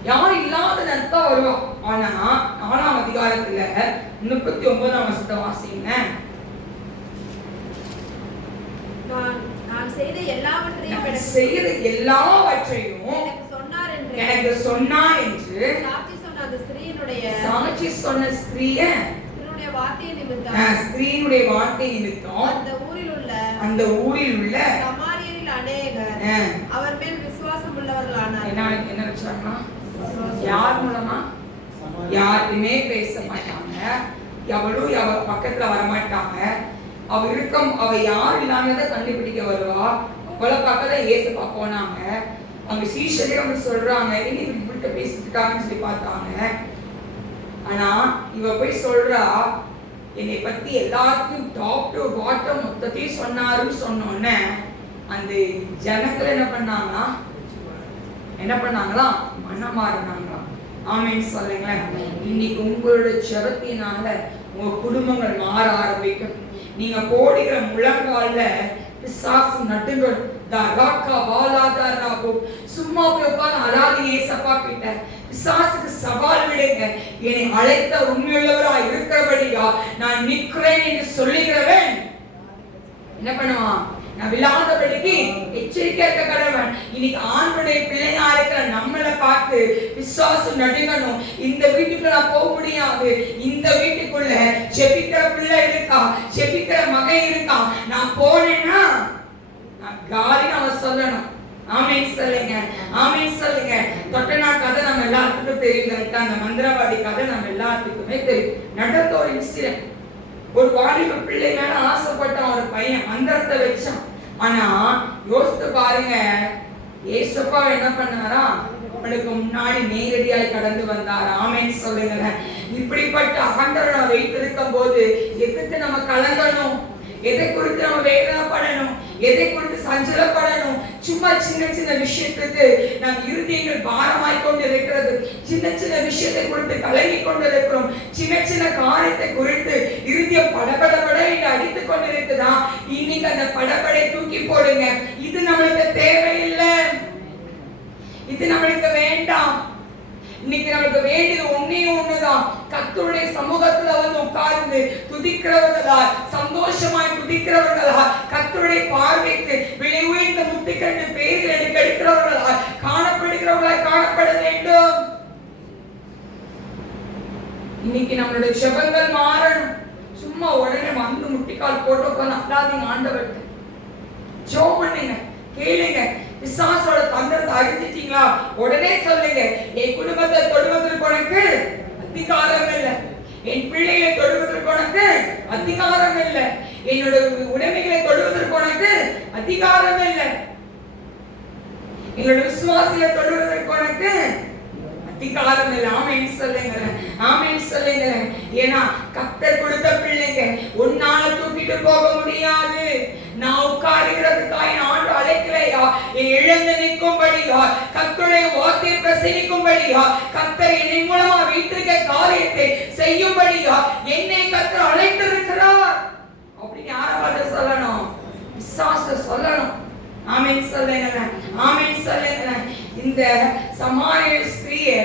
யாரும் இல்லாத நேரத்தா வருவா. ஆனா 4ஆம் அதிகாரத்துல 39ஆம் வசனத்தை வாசிங்க. நான் செய்த எல்லாவற்றையும் எனக்கு சொன்னார் என்று சாட்சி சொன்ன ஸ்திரீய ஸ்திரீனுடைய வார்த்தை நிமித்தம் அந்த ஊரில் உள்ள சமாரியரில் அநேகர் அவர் மேல் விசுவாசம் உள்ளவர்களானார். என்ன வச்சாங்கன்னா, யார் மூலமா? யாருமே பேச மாட்டாங்க, எவளும் அவ பக்கத்துல வரமாட்டாங்க. அவ யார் இல்லாமத கண்டுபிடிக்க வருவா. அவளை பக்கத்துல ஏசப்பா போனாங்க. அவங்க சீஷரே வந்து சொல்றாங்க, இனி இவர்கிட்ட பேசிட்டு இருக்காங்கன்னு சொல்லி பார்த்தாங்க. ஆனா இவ போய் சொல்றா, என்னை பத்தி எல்லாத்தையும் டாப் டு பாட்டம் மொத்தத்தையும் சொன்னாருன்னு சொன்னோன்னே அந்த ஜனங்கள் என்ன பண்ணாங்களா மனமாறினாங்களாம். ஆமென் சொல்லுங்களேன். இன்னைக்கு உங்களோட ஜெபத்தினால உங்க குடும்பங்கள் மாற ஆரம்பிக்கும். நீங்க போடுகிற முழங்கால்ல பிசாசு நடுங்கள். சும்மா போய் உட்கார்ந்து அழாதீங்க ஏசப்பா கிட்ட. பிசாசுக்கு சவால் விடுங்க. என்னை அழைத்த உண்மையுள்ளவரா இருக்கிறபடியா நான் நிற்கிறேன் என்று சொல்லுகிறவன் என்ன பண்ணுவான்? நான் விழாதபடிக்கு எச்சரிக்கை இருக்க கடவன். இன்னைக்கு ஆண்களுடைய பிள்ளையா இருக்கிற நம்மளை பார்த்து விசுவாசம் நடுங்கணும். இந்த வீட்டுக்குள்ள நான் போக முடியாது. இந்த வீட்டுக்குள்ள செபிக்கிற பிள்ளை இருக்கா, செபிக்கிற மகன் இருக்கா, நான் போனேன்னா நான் காலின்னு அவன் சொல்லணும். ஆமென் சொல்லுங்க, ஆமென் சொல்லுங்க. தொட்டனா கதை நம்ம எல்லாத்துக்கும் தெரியும். கரெக்டா? அந்த மந்திரவாதி கதை நம்ம எல்லாத்துக்குமே தெரியும். நடந்த ஒரு இன்சிடென்ட். ஒரு வாலிப பிள்ளை மேல ஆசைப்பட்ட ஒரு பையன் மந்திரத்தை வச்சான். ஆனா யோசித்து பாருங்க, ஏசப்பா என்ன பண்ணாரா? அவனுக்கு முன்னாடி நேரடியாய் கடந்து வந்தார். ஆமென் சொல்லுங்க. இப்படிப்பட்ட ஆண்டவரை வைத்திருக்கும் போது எதுக்கு நம்ம கலங்கணும்? எதை குறித்து நம்ம வேதனைப்படணும்? எதை குறித்து சஞ்சலப்படணும்? சும்மா சின்ன சின்ன விஷயத்துக்கு நம் இருதயங்கள் பாரமாய் கொண்டு இருக்கிறது. சின்ன சின்ன விஷயத்தை குறித்து கலங்கி கொண்டு இருக்கிறோம். சின்ன சின்ன காரியத்தை குறித்து இருதயம் படபடபட அடித்துக் கொண்டு இருக்குதா? இன்னைக்கு அந்த படபடை தூக்கி போடுங்க. இது நம்மளுக்கு தேவையில்லை, இது நம்மளுக்கு வேண்டாம். இன்னைக்கு நமக்கு வேண்டியது ஒன்னே ஒண்ணுதான். கர்த்தருடைய சமூகத்துல வந்து உட்கார்ந்து துதிக்கிறவர்களா, சந்தோஷமாய் துதிக்கிறவர்களா, கர்த்தருடைய பார்வைக்கு விலை உயர்ந்த முத்துக்கண்டு பேரில் எடுக்கிறவர்களா காணப்படுகிறவர்களா காணப்பட வேண்டும். இன்னைக்கு நம்மளுடைய ஜெபங்கள் மாறணும். சும்மா உடனே வந்து முட்டிக்கால் போட்டு உட்கார்ந்து அல்லாதீங்க. ஆண்டவர் ஜெபம் பண்ணுங்க, கேளுங்க. பிசாசோட தந்திரத்தை அறிஞ்சிட்டீங்களா? உடனே சொல்லுங்க, என் குடும்பத்தை தொடுவதற்கு உனக்கு அதிகாரம் இல்லை, என் பிள்ளைகளை தொடுவதற்கு உனக்கு அதிகாரம் இல்லை, என்னோட உடைமைகளை தொடுவதற்கு உனக்கு அதிகாரம் இல்லை, என்னோட விசுவாசிகளை தொடுவதற்கு உனக்கு அதிகாரம் இல்லை. ஆமென் சொல்லுங்க, ஆமென் சொல்லுங்க. ஏன்னா கர்த்தர் கொடுத்த பிள்ளைங்க உன்னால தூக்கிட்டு போக முடியாது. நான் உட்காருகிறதுக்காக ஆண்டு அழைக்கலையா? எழுந்து நிற்கும்படியா, கர்த்தருடைய வார்த்தையை பிரசங்கிக்கும்படியா, கர்த்தர் என் மூலமா வீட்டிற்க காரியத்தை செய்யும்படியா என்னை கர்த்தர் அழைத்திருக்கிறார் அப்படின்னு யாரை பார்த்து சொல்லணும்? விசுவாச சொல்லணும். ஆமென் சொல்லுங்க, ஆமென் சொல்லுங்க. இந்த சமாரிய ஸ்திரீயை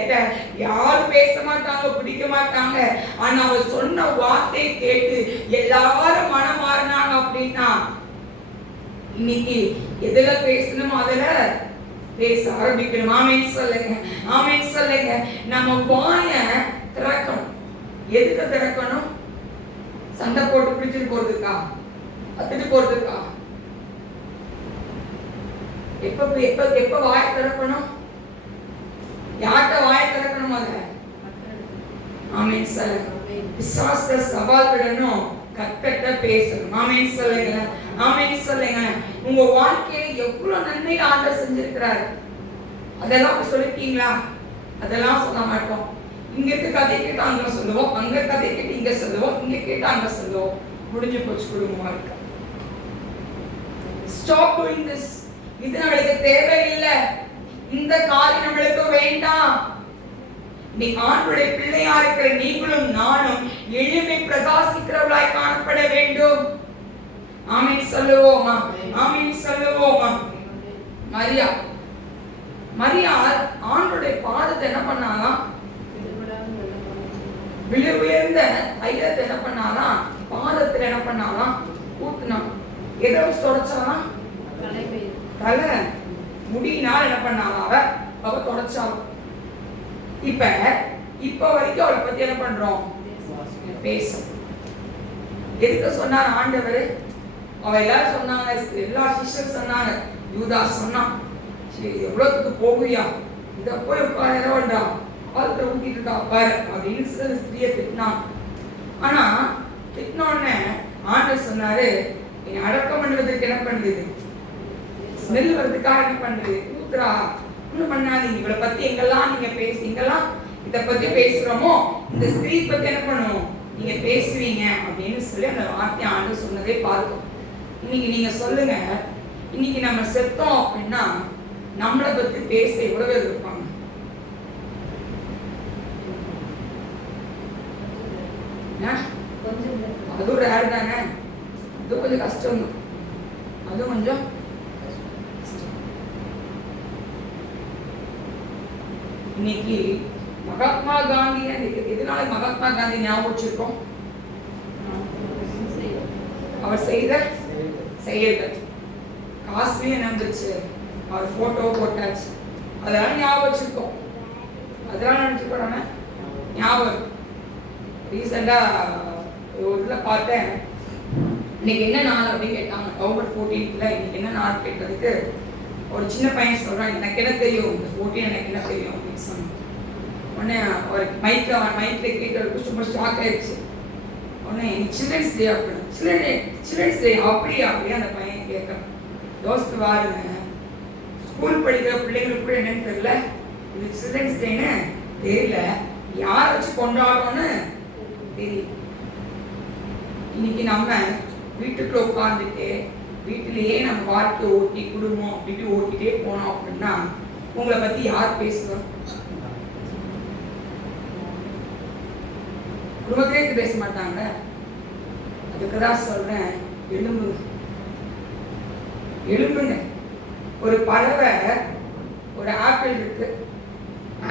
யாரும் பேச மாட்டாங்க, பிடிக்க மாட்டாங்க. ஆனா அவ சொன்ன வார்த்தையை கேட்டு எல்லாரும் மனம் மாறினாங்க. அப்படின்னா இன்னைக்கு எதுல பேசணும் அதுல பேச ஆரம்பிக்கணும். ஆமென் சொல்லுங்க, ஆமென் சொல்லுங்க. நம்ம வாய திறக்கணும். எதுக்கு திறக்கணும்? சண்டை போட்டு பிடிச்சிட்டு போறதுக்கா? அத்துட்டு போறதுக்கா? எப்ப எப்ப எப்ப வாய திறக்கணும்? யார்கிட்ட வாய திறக்கணும்? அதுல ஆமென் சொல்லுங்க. விசுவாசத்தை சவால் விடணும், கர்த்தர்ட்ட பேசணும். ஆமென் சொல்லுங்க, ஆமென் சொல்லுங்க. உங்க வாழ்க்கையில எவ்வளவு நன்மை ஆண்டவர் செஞ்சிருக்கிறாரு அதெல்லாம் சொல்லிட்டீங்களா? அதெல்லாம் சொல்ல மாட்டோம். இங்க இருக்க கதை கேட்டு அங்க சொல்லுவோம், அங்க கதை கேட்டு இங்க சொல்லுவோம், இங்க கேட்டு அங்க சொல்லுவோம். முடிஞ்சு போச்சு குடும்ப வாழ்க்கை. Stop doing this. இது நம்மளுக்கு தேவையில்லை. இந்த காரியம் நம்மளுக்கு வேண்டாம். நீ ஆண்டுடைய பிள்ளையா இருக்கிற நீங்களும் நானும் எளிமை பிரகாசிக்கிறவர்களாய் காணப்பட வேண்டும். ஆமென் சொல்லுவோமா? ஆமென் சொல்லுவோமா? மரியா மரியா ஆண்டுடைய பாதத்தை என்ன பண்ணாலாம்? விலை உயர்ந்த தைலத்தை என்ன பண்ணாலாம்? பாதத்துல என்ன பண்ணாலாம்? ஊத்துனா. எதை தொடச்சாலாம்? தலை முடியினால் என்ன பண்ணாலும் அவ தொடச்சாலும். இப்ப வரைக்கும் அவளை பத்தி என்ன பண்றோம்? பேச. எதுக்கு சொன்னார் ஆண்டவர்? அவ எல்லாரும் சொன்னாங்க, எல்லா சிஸ்டர் சொன்னாங்க, யூதா சொன்னான், சரி எவ்வளவுக்கு போகுயா, இத போய் உட்காரா பாலத்தை ஊத்திட்டு இருக்கா பாரு அப்படின்னு ஸ்திரியை திட்டினான். ஆனா திட்டினோடனே ஆண்டவர் சொன்னாரு, அடக்கம் பண்ணுவதற்கு என்ன பண்ணுது? ஸ்மெல் வரதுக்காக என்ன பண்ணுது? ஊத்துறா ஒண்ணும் பண்ணாதீங்க. இவளை பத்தி எங்கெல்லாம் நீங்க எங்கெல்லாம் இதை பத்தி பேசுறோமோ இந்த ஸ்திரீ பத்தி என்ன பண்ணுவோம் நீங்க பேசுவீங்க அப்படின்னு சொல்லி அந்த வார்த்தை ஆண்டு சொன்னதே பார்க்கும். இன்னைக்கு நீங்க சொல்லுங்க, இன்னைக்கு நம்ம செத்தோம் அப்படின்னா நம்மளை பத்தி பேச எவ்வளவு பேர் இருப்பாங்க? அதுவும் ரேர் தானே, அதுவும் கொஞ்சம் கஷ்டம் தான், அதுவும் கொஞ்சம் இன்னைக்கு மகாத்மா காந்தி எதனால மகாத்மா காந்தி ஞாபகம் வச்சிருக்கோம்? அவர் செய்த செயல்கள். காசுலயும் நடந்துச்சு, அவர் போட்டோ போட்டாச்சு, அதெல்லாம் ஞாபகம் வச்சிருக்கோம். அதெல்லாம் நினைச்சுக்கோ நம்ம ஞாபகம். ரீசெண்டா ஒரு இதில் பார்த்தேன், இன்னைக்கு என்ன நாள் அப்படின்னு கேட்டாங்க. நவம்பர் 14th இன்னைக்கு என்ன நாள் கேட்டதுக்கு ஒரு சின்ன பையன் சொல்றான், எனக்கு என்ன தெரியும் இந்த 14 எனக்கு என்ன தெரியும் அப்படின்னு சொன்னான். உடனே ஒரு மைக்ல கேட்டவருக்கு சும்மா ஷாக் ஆயிடுச்சு. உடனே சில்ட்ரன்ஸ் டே அப்படின்னு, சில்ட்ரன்ஸ் டே அப்படியே அந்த பையன் கேட்கறான். யோசித்து பாருங்க, ஸ்கூல் படிக்கிற பிள்ளைங்களுக்கு கூட என்னன்னு தெரியல, இது சில்ட்ரன்ஸ் டேன்னு தெரியல, யாரை வச்சு கொண்டாடணும்னு தெரியும். இன்னைக்கு நம்ம வீட்டுக்குள்ள உட்காந்துட்டு வீட்டிலேயே நம்ம வாழ்க்கை ஓட்டி குடும்பம் அப்படின்னு ஓட்டிட்டே போனோம் அப்படின்னா உங்களை பத்தி யார் பேசுவோம்? குடும்பத்திலே பேச மாட்டாங்க. அதுக்குதான் சொல்றேன், எலும்புங்க. ஒரு பறவை, ஒரு ஆப்பிள் இருக்கு,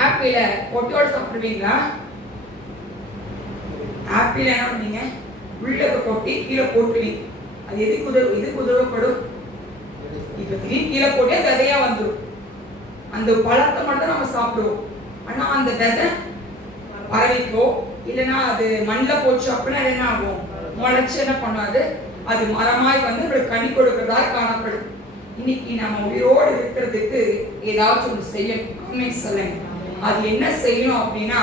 ஆப்பிள கொட்டியோடு சாப்பிடுவீங்களா? ஆப்பிள் என்ன பண்ணீங்க, உள்ள கொட்டி கீழே போட்டுவீங்க. அது எதுக்கு உதவப்படும்? இப்ப திடீர்னு கீழே போட்டே விதையா வந்துடும். அந்த பழத்தை மட்டும் நம்ம சாப்பிடுவோம். ஆனா அந்த விதை பறவைக்கோ இல்லைன்னா அது மண்ணில் போச்சு அப்படின்னா என்ன ஆகும்? முளைச்சு என்ன பண்ணாது, அது மரமாய் வந்து கனி கொடுக்கிறதா காணப்படும். இன்னைக்கு நம்ம உயிரோடு இருக்கிறதுக்கு ஏதாச்சும் ஒன்று செய்யணும். சொல்லுங்க, அது என்ன செய்யணும் அப்படின்னா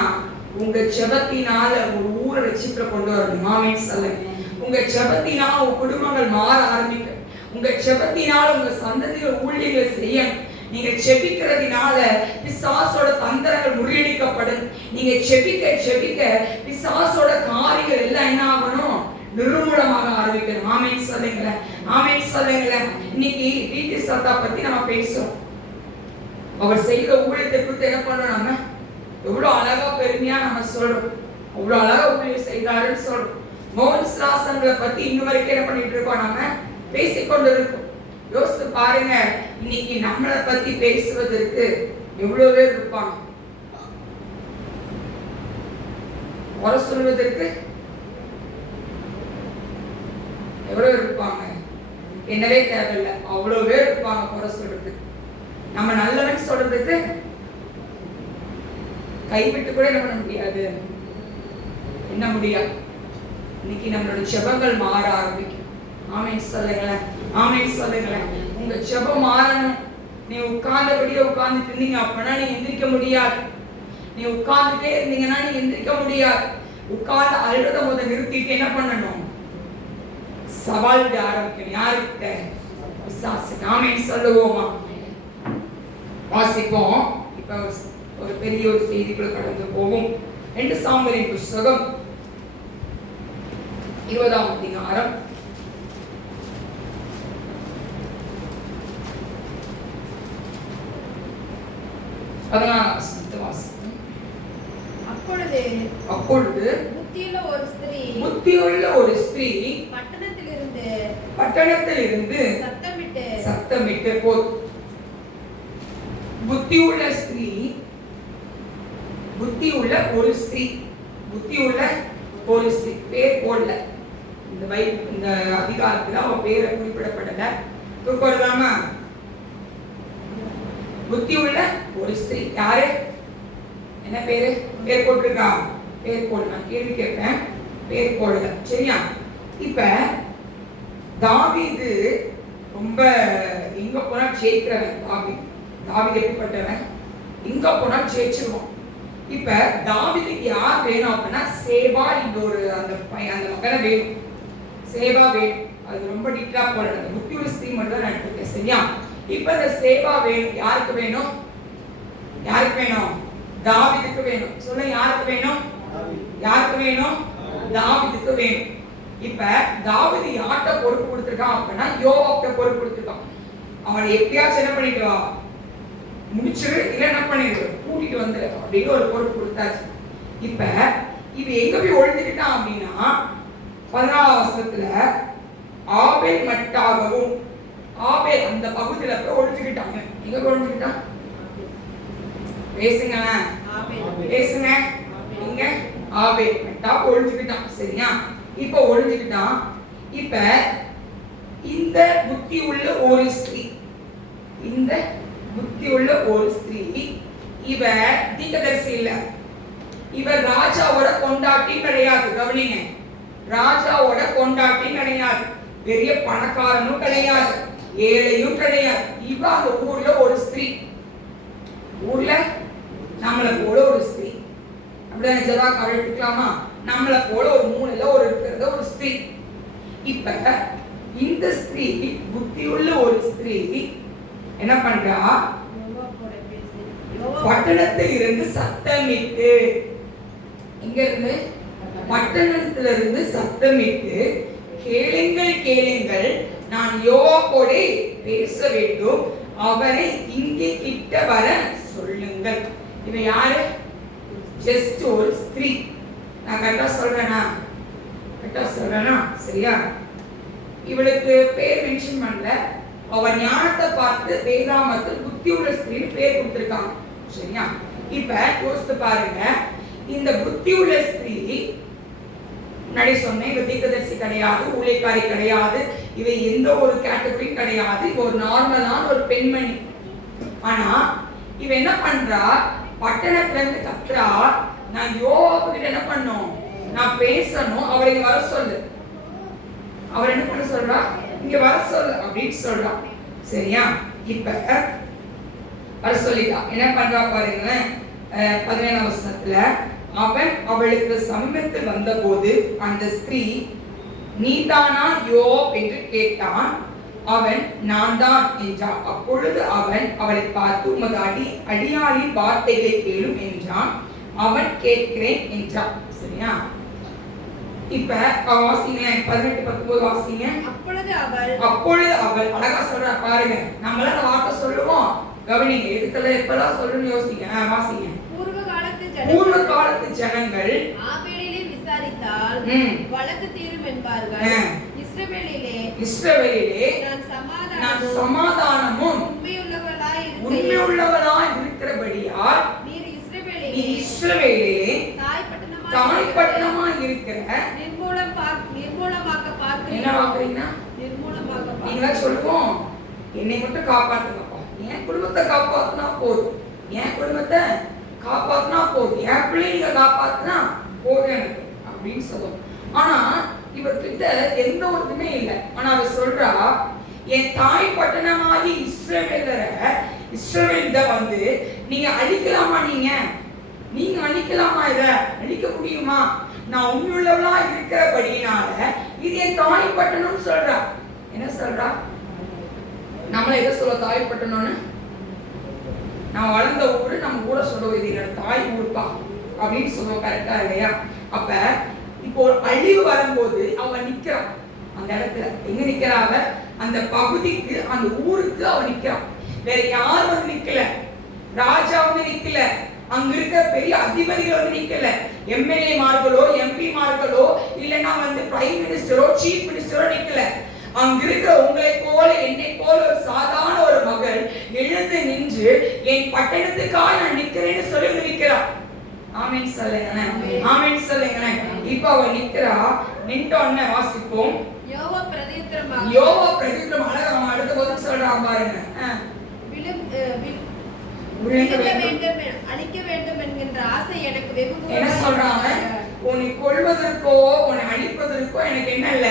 உங்க ஜெபத்தினால ஒரு ஊரை ரட்சிப்புல கொண்டு வரணும். ஆமென் சொல்லுங்க. உங்க ஜெபத்தினால உங்க குடும்பங்கள் மாற ஆரம்பிக்கும். உங்க ஜெபத்தினால உங்க சந்ததிகள் ஊழியர்களை செய்யணும். நீங்க ஜெபிக்கிறதுனால பிசாசோட தந்திரங்கள் முறியடிக்கப்படும். நீங்க ஜெபிக்க பிசாசோட காரியங்கள் எல்லாம் என்ன ஆகணும்? நிர்மூலமாக ஆரம்பிக்கணும். ஆமென் சொல்லுங்களேன், ஆமென் சொல்லுங்களேன். இன்னைக்கு டிடி சத்தா பத்தி நம்ம பேசுறோம். அவர் செய்த ஊழியத்தை குறித்து என்ன பண்றோம்? நம்ம எவ்வளவு அழகா பெருமையா நம்ம சொல்றோம், அவ்வளவு அழகா ஊழியம் செய்தாருன்னு சொல்றோம். மோகன்ஸ்ராசங்களை பத்தி இன்னும் வரைக்கும் என்ன பண்ணிட்டு இருக்கோம்? நம்ம பேசிக்கொண்டு இருக்கோம். யோசித்து பாருங்க, இன்னைக்கு நம்மளை பத்தி பேசுவதற்கு எவ்வளவு பேர் இருப்பாங்க, குறை சொல்வதற்கு எவ்வளவு இருப்பாங்க? என்னவே தேவையில்லை, அவ்வளவு பேர் இருப்பாங்க குறை சொல்றதுக்கு. நம்ம நல்லவன் சொல்றதுக்கு கைவிட்டு கூட என்ன பண்ண முடியாது, என்ன முடியாது. இன்னைக்கு நம்மளோட ஜெபங்கள் மாற ஆரம்பிக்கும். ஆமென் சொல்லுங்களேன், ஆமென் சொல்லுங்களேன். உங்க ஜெபம் மாறணும். நீ உட்கார்ந்தபடியே உட்கார்ந்துட்டு இருந்தீங்க அப்படின்னா நீ எந்திரிக்க முடியாது. நீ உட்கார்ந்துட்டே இருந்தீங்கன்னா நீ எந்திரிக்க முடியாது. உட்கார்ந்து அழுறத முதல் நிறுத்திட்டு என்ன பண்ணணும்? சவால் விட ஆரம்பிக்கணும். யாருக்கிட்ட? பிசாசுக்கு. ஆமென் சொல்லுவோமா? வாசிப்போம். இப்ப ஒரு பெரிய ஒரு செய்திக்குள்ள கடந்து போகும். 2 சாமுவேலின் புத்தகம் 20ஆம் அதிகாரம் 14ஆம் வசனத்தை வாசிப்போம். அப்பொழுது புத்தியுள்ள ஒரு ஸ்திரீ பட்டணத்திலிருந்து சத்தமிட்டு புத்தியுள்ள ஒரு ஸ்திரீ பேர் போடல. இந்த அதிகாரத்துல அவ பேரை குறிப்பிடப்படல. தூக்கலாமா? புத்தியுள்ள ஒரு ஸ்திரீ யாரு? என்ன பேரு? பேர் போட்டிருக்கா? பேர் போடல. கேள்வி கேட்பேன், பேர் போடல. சரியா? இப்ப தாவீது ரொம்ப எங்க போனா ஜெயிக்கிறவன். தாவீது எப்படிப்பட்டவன்? எங்க போனா ஜெயிச்சிருவான். இப்ப தாவீதுக்கு யார் வேணும் அப்படின்னா சேபா இந்த ஒரு அந்த மகனை வேணும். சேபா வேணும். அது ரொம்ப டீட்டெயிலா போடல. அந்த புத்தியுள்ள ஸ்திரீ மட்டும் தான் நான் எடுத்துட்டேன். சரியா? இப்ப இந்த சேபா வேணும். யாருக்கு வேணும்? யாருக்கு வேணும்? தாவீதுக்கு வேணும். சொல்ல யாருக்கு வேணும்? யாருக்கு வேணும்? தாவீதுக்கு வேணும். இப்ப தாவீது யார்ட்ட பொறுப்பு கொடுத்திருக்கான் அப்படின்னா யோவாப்ட்ட பொறுப்பு கொடுத்திருக்கான். அவனை எப்படியாச்சும் என்ன பண்ணிட்டு வா, முடிச்சிரு, இல்ல என்ன பண்ணிடு, கூட்டிட்டு வந்துரு அப்படின்னு ஒரு பொறுப்பு கொடுத்தாச்சு. இப்ப இது எங்க போய் ஒழிஞ்சுக்கிட்டான் அப்படின்னா 14ஆம் வசனத்துல ஆபேல் மட்டாகவும், ஆபேல் அந்த பகுதியில போய் ஒழிஞ்சுக்கிட்டாங்க. எங்க போய் ஒழிஞ்சுக்கிட்டான்? பேசுங்க பேசுங்க. இங்க ஆபேல் மட்டா ஒழிஞ்சுக்கிட்டான். சரியா? இப்ப ஒழிஞ்சுக்கிட்டான். இப்ப இந்த புத்தி உள்ள ஒரு ஸ்திரீ, இந்த புத்தி உள்ள ஒரு ஸ்திரீ, இவ தீர்க்கதரிசி இல்ல, இவ ராஜாவோட கொண்டாட்டி கிடையாது. கவனிங்க, ராஜாவோட கொண்டாட்டி கிடையாது, பெரிய பணக்காரனும் கிடையாது, ஏழையும் கிடையாது. இவ அந்த ஊர்ல ஒரு ஸ்திரீ, ஊர்ல நம்மள போல ஒரு ஸ்திரீ. அப்படியே ஜவா கவனிக்கலாமா? நம்மள போல ஒரு மூலையில ஒரு இருக்கிறத ஒரு ஸ்திரீ. இப்ப இந்த ஸ்திரீ, புத்தியுள்ள ஒரு ஸ்திரீ என்ன பண்றா? பட்டணத்தில் இருந்து சத்தமிட்டு, இங்க இருந்து பட்டணத்துல இருந்து சத்தமிட்டு, கேளுங்கள் கேளுங்கள், நான் யோவாபோட பேச வேண்டும், அவரை இங்கே கிட்ட வர சொல்லுங்கள். இவ யாரு? ஜஸ்ட் ஒரு ஸ்திரீ. நான் கரெக்டா சொல்றேனா? கரெக்டா சொல்றேனா? சரியா? இவளுக்கு பேர் மென்ஷன் பண்ணல. அவ ஞானத்தை பார்த்து வேதாமத்தில் புத்தியுள்ள ஸ்திரீன்னு பேர் கொடுத்திருக்காங்க. சரியா? இப்ப யோசித்து பாருங்க, இந்த புத்தியுள்ள ஸ்திரீ முன்னாடி சொன்னேன், இவ தீர்க்கதரிசி கிடையாது, ஊழியக்காரி கிடையாது, இவ எந்த ஒரு கேட்டகரியும் கிடையாது, இவ ஒரு நார்மலான ஒரு பெண்மணி. ஆனா இவ என்ன பண்றா? பட்டணத்துல இருந்து கத்துறா, நான் யோவாபு கிட்ட என்ன பண்ணும், நான் பேசணும், அவரை இங்க வர சொல்லு. அவர் என்ன பண்ண சொல்றா? இங்க வர சொல்லு அப்படின்னு சொல்றா. சரியா? இப்ப வர சொல்லிட்டா. என்ன பண்றா பாருங்களேன், 17ஆம் வசனத்துல, அவன் அவளுக்கு சமீபத்தில் வந்தபோது அந்த ஸ்திரீ, நீதானா யோவாப் என்று கேட்டான். அவன் நான் தான் என்றான். அப்பொழுது அவன் அவளை பார்த்து, உமது அடியாளின் வார்த்தைகளை கேளும் என்றான். அவன் கேட்கிறேன் என்றான். சரியா? இப்ப வாசிங்களேன், 18-19 வாசிங்க. அப்பொழுது அவள் அழகா சொல்றா பாருங்க. நம்மள அந்த வார்த்தை சொல்லுவோம், கவனிங்க, எதுக்கெல்லாம் எப்பெல்லாம் சொல்லணும்னு யோசிங்க. வாசிங்க. பூர்வ காலத்து ஜனங்கள் ஆபேலிலே விசாரித்தால் வழக்கு தீரும் என்பார்கள். இஸ்ரவேலிலே நான் சமாதானமும் உண்மையுள்ளவளாய் இருக்கிறபடியால் நீ இஸ்ரவேலிலே தாய்ப்பட்டணமாய் இருக்கிற நிர்மூலமாக்க பார்க்கிறீங்க. என்ன பார்க்கிறீங்கன்னா நீங்களா சொல்லுவோம், என்னை மட்டும் காப்பாத்துங்கப்பா, என் குடும்பத்தை காப்பாத்துனா போதும், என் குடும்பத்தை காப்பாத்துனா போதும், என் பிள்ளைங்க காப்பாத்துனா போதும் எனக்கு அப்படின்னு சொல்லுவோம். ஆனா இவர்கிட்ட எந்த ஒன்றுமே இல்லை. ஆனா அவ சொல்றா, என் தாய் பட்டணமாகி இஸ்ரவேல வந்து நீங்க அழிக்கலாமா? நீங்க அழிக்கலாமா? இத அழிக்க முடியுமா? நான் உண்மையுள்ளவளா இருக்கிறபடினால இது என் தாய் பட்டணம்னு சொல்றா. என்ன சொல்றா? நம்மள எதை சொல்ல தாய் பட்டணம்னு? நான் வளர்ந்த ஊரு, நம்ம கூட சொல்லுவோம், இது என்னோட தாய் ஊருப்பா அப்படின்னு சொல்லுவோம். கரெக்டா இல்லையா? அப்ப இப்போ அழிவு வரும்போது அவ நிக்கிறான் அந்த இடத்துல. எங்க நிக்கிறாவ? அந்த பகுதிக்கு, அந்த ஊருக்கு அவ நிக்கிறான். வேற யாரும் வந்து நிக்கல, ராஜா வந்து நிக்கல, அங்க இருக்க பெரிய அதிபதிகள் வந்து நிக்கல, எம்எல்ஏ மார்களோ எம்பி மார்களோ இல்லைன்னா வந்து பிரைம் மினிஸ்டரோ சீஃப் மினிஸ்டரோ நிக்கல. அங்க இருக்க உங்களை போல என்னை போல ஒரு சாதாரண ஒரு மகள் எழுந்து நின்று என் பட்டணத்துக்காக நான் நிக்கிறேன்னு சொல்லி நிக்கிறான். ஆமென் சொல்லுங்க, ஆமென் சொல்லுங்க. இப்ப அவ நிக்கிறா. நின்றோன்னு வாசிப்போம். யோவாப் பிரதியுத்தரமாக அவன் அடுத்த பதில் சொல்றான் பாருங்க. அழிக்க வேண்டும் என்கின்ற ஆசை எனக்கு வெகு. என்ன சொல்றாங்க? உன்னை கொல்வதற்கோ உன்னை அழிப்பதற்கோ எனக்கு என்ன இல்ல,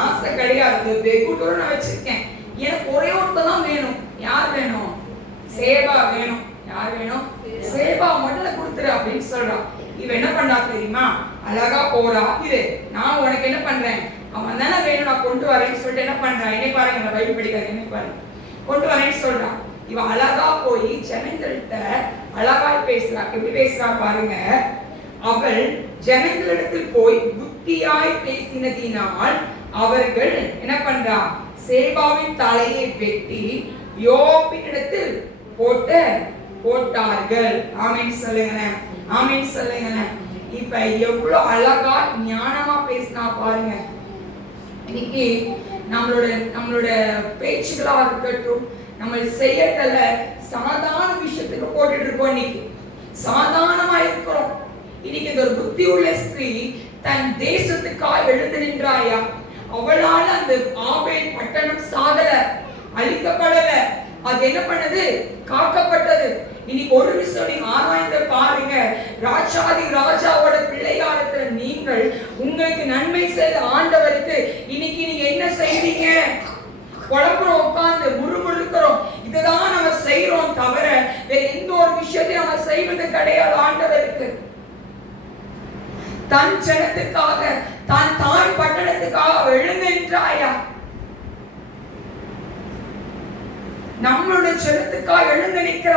ஆசை கிடையாது. வெகு தூரம் நான் வச்சிருக்கேன். எனக்கு ஒரே ஒருத்தர் தான் வேணும். யார் வேணும்? சேபா வேணும். யார் வேணும்? சேபா மட்டும் கொடுத்துரு அப்படின்னு சொல்றான். இவ என்ன பண்றா தெரியுமா? அழகா போறா. இது நான் உனக்கு என்ன பண்றேன், அவன் தானே வேணும், நான் கொண்டு வரேன்னு சொல்லிட்டு என்ன பண்றான்? என்னை பாருங்க, நான் பைபிள் படிக்காது, என்னை பாருங்க, கொண்டு வரேன்னு சொல்றான். இவன் அழகா போய் ஜனங்கள்கிட்ட அழகாய் பேசுறா. எப்படி பேசுறா பாருங்க. அவள் ஜனங்களிடத்தில் போய் புத்தியாய் பேசினதினால் அவர்கள் என்ன பண்றா, சேபாவின் தலையை வெட்டி யோபினிடத்தில் போட்டார்கள். ஆமென் சொல்லுங்க, ஆமென் சொல்லுங்க. இப்ப எவ்வளவு அழகா ஞானமா பேசினா பாருங்க. இன்னைக்கு நம்மளோட பேச்சுகளா இருக்கட்டும், நம்ம செய்யறதுல சாதாரண விஷயத்துக்கு போட்டுட்டு இருக்கோம். இன்னைக்கு சாதாரணமா இருக்கிறோம். இன்னைக்கு இந்த ஒரு புத்தி உள்ள ஸ்திரீ தன் தேசத்துக்காக எழுந்து நின்றாயா. அவளால அந்த ஆபேல் பட்டணம் சாகல, அழிக்கப்படல. அது என்ன பண்ணது, காக்கப்பட்டது. இன்னைக்கு ஒரு விஷயம் நீங்க ஆராய்ந்து பாருங்க. ராஜாதி ராஜாவோட பிள்ளையாரத்துல நீங்கள் உங்களுக்கு நன்மை செய்த ஆண்டவருக்கு இன்னைக்கு நீங்க என்ன செய்றீங்க? குழப்பம் உட்கார்ந்து முறுமுறுக்கிறோம். இதுதான் நம்ம செய்யறோம் தவிர வேற எந்த ஒரு விஷயத்தையும் நம்ம செய்வது கிடையாது. ஆண்டவருக்கு தன் ஜனத்துக்காக, தன் தாய் பட்டணத்துக்காக எழுந்தின்றாயா. நம்மளோட ஜனத்துக்காக எழுந்து நிற்கிற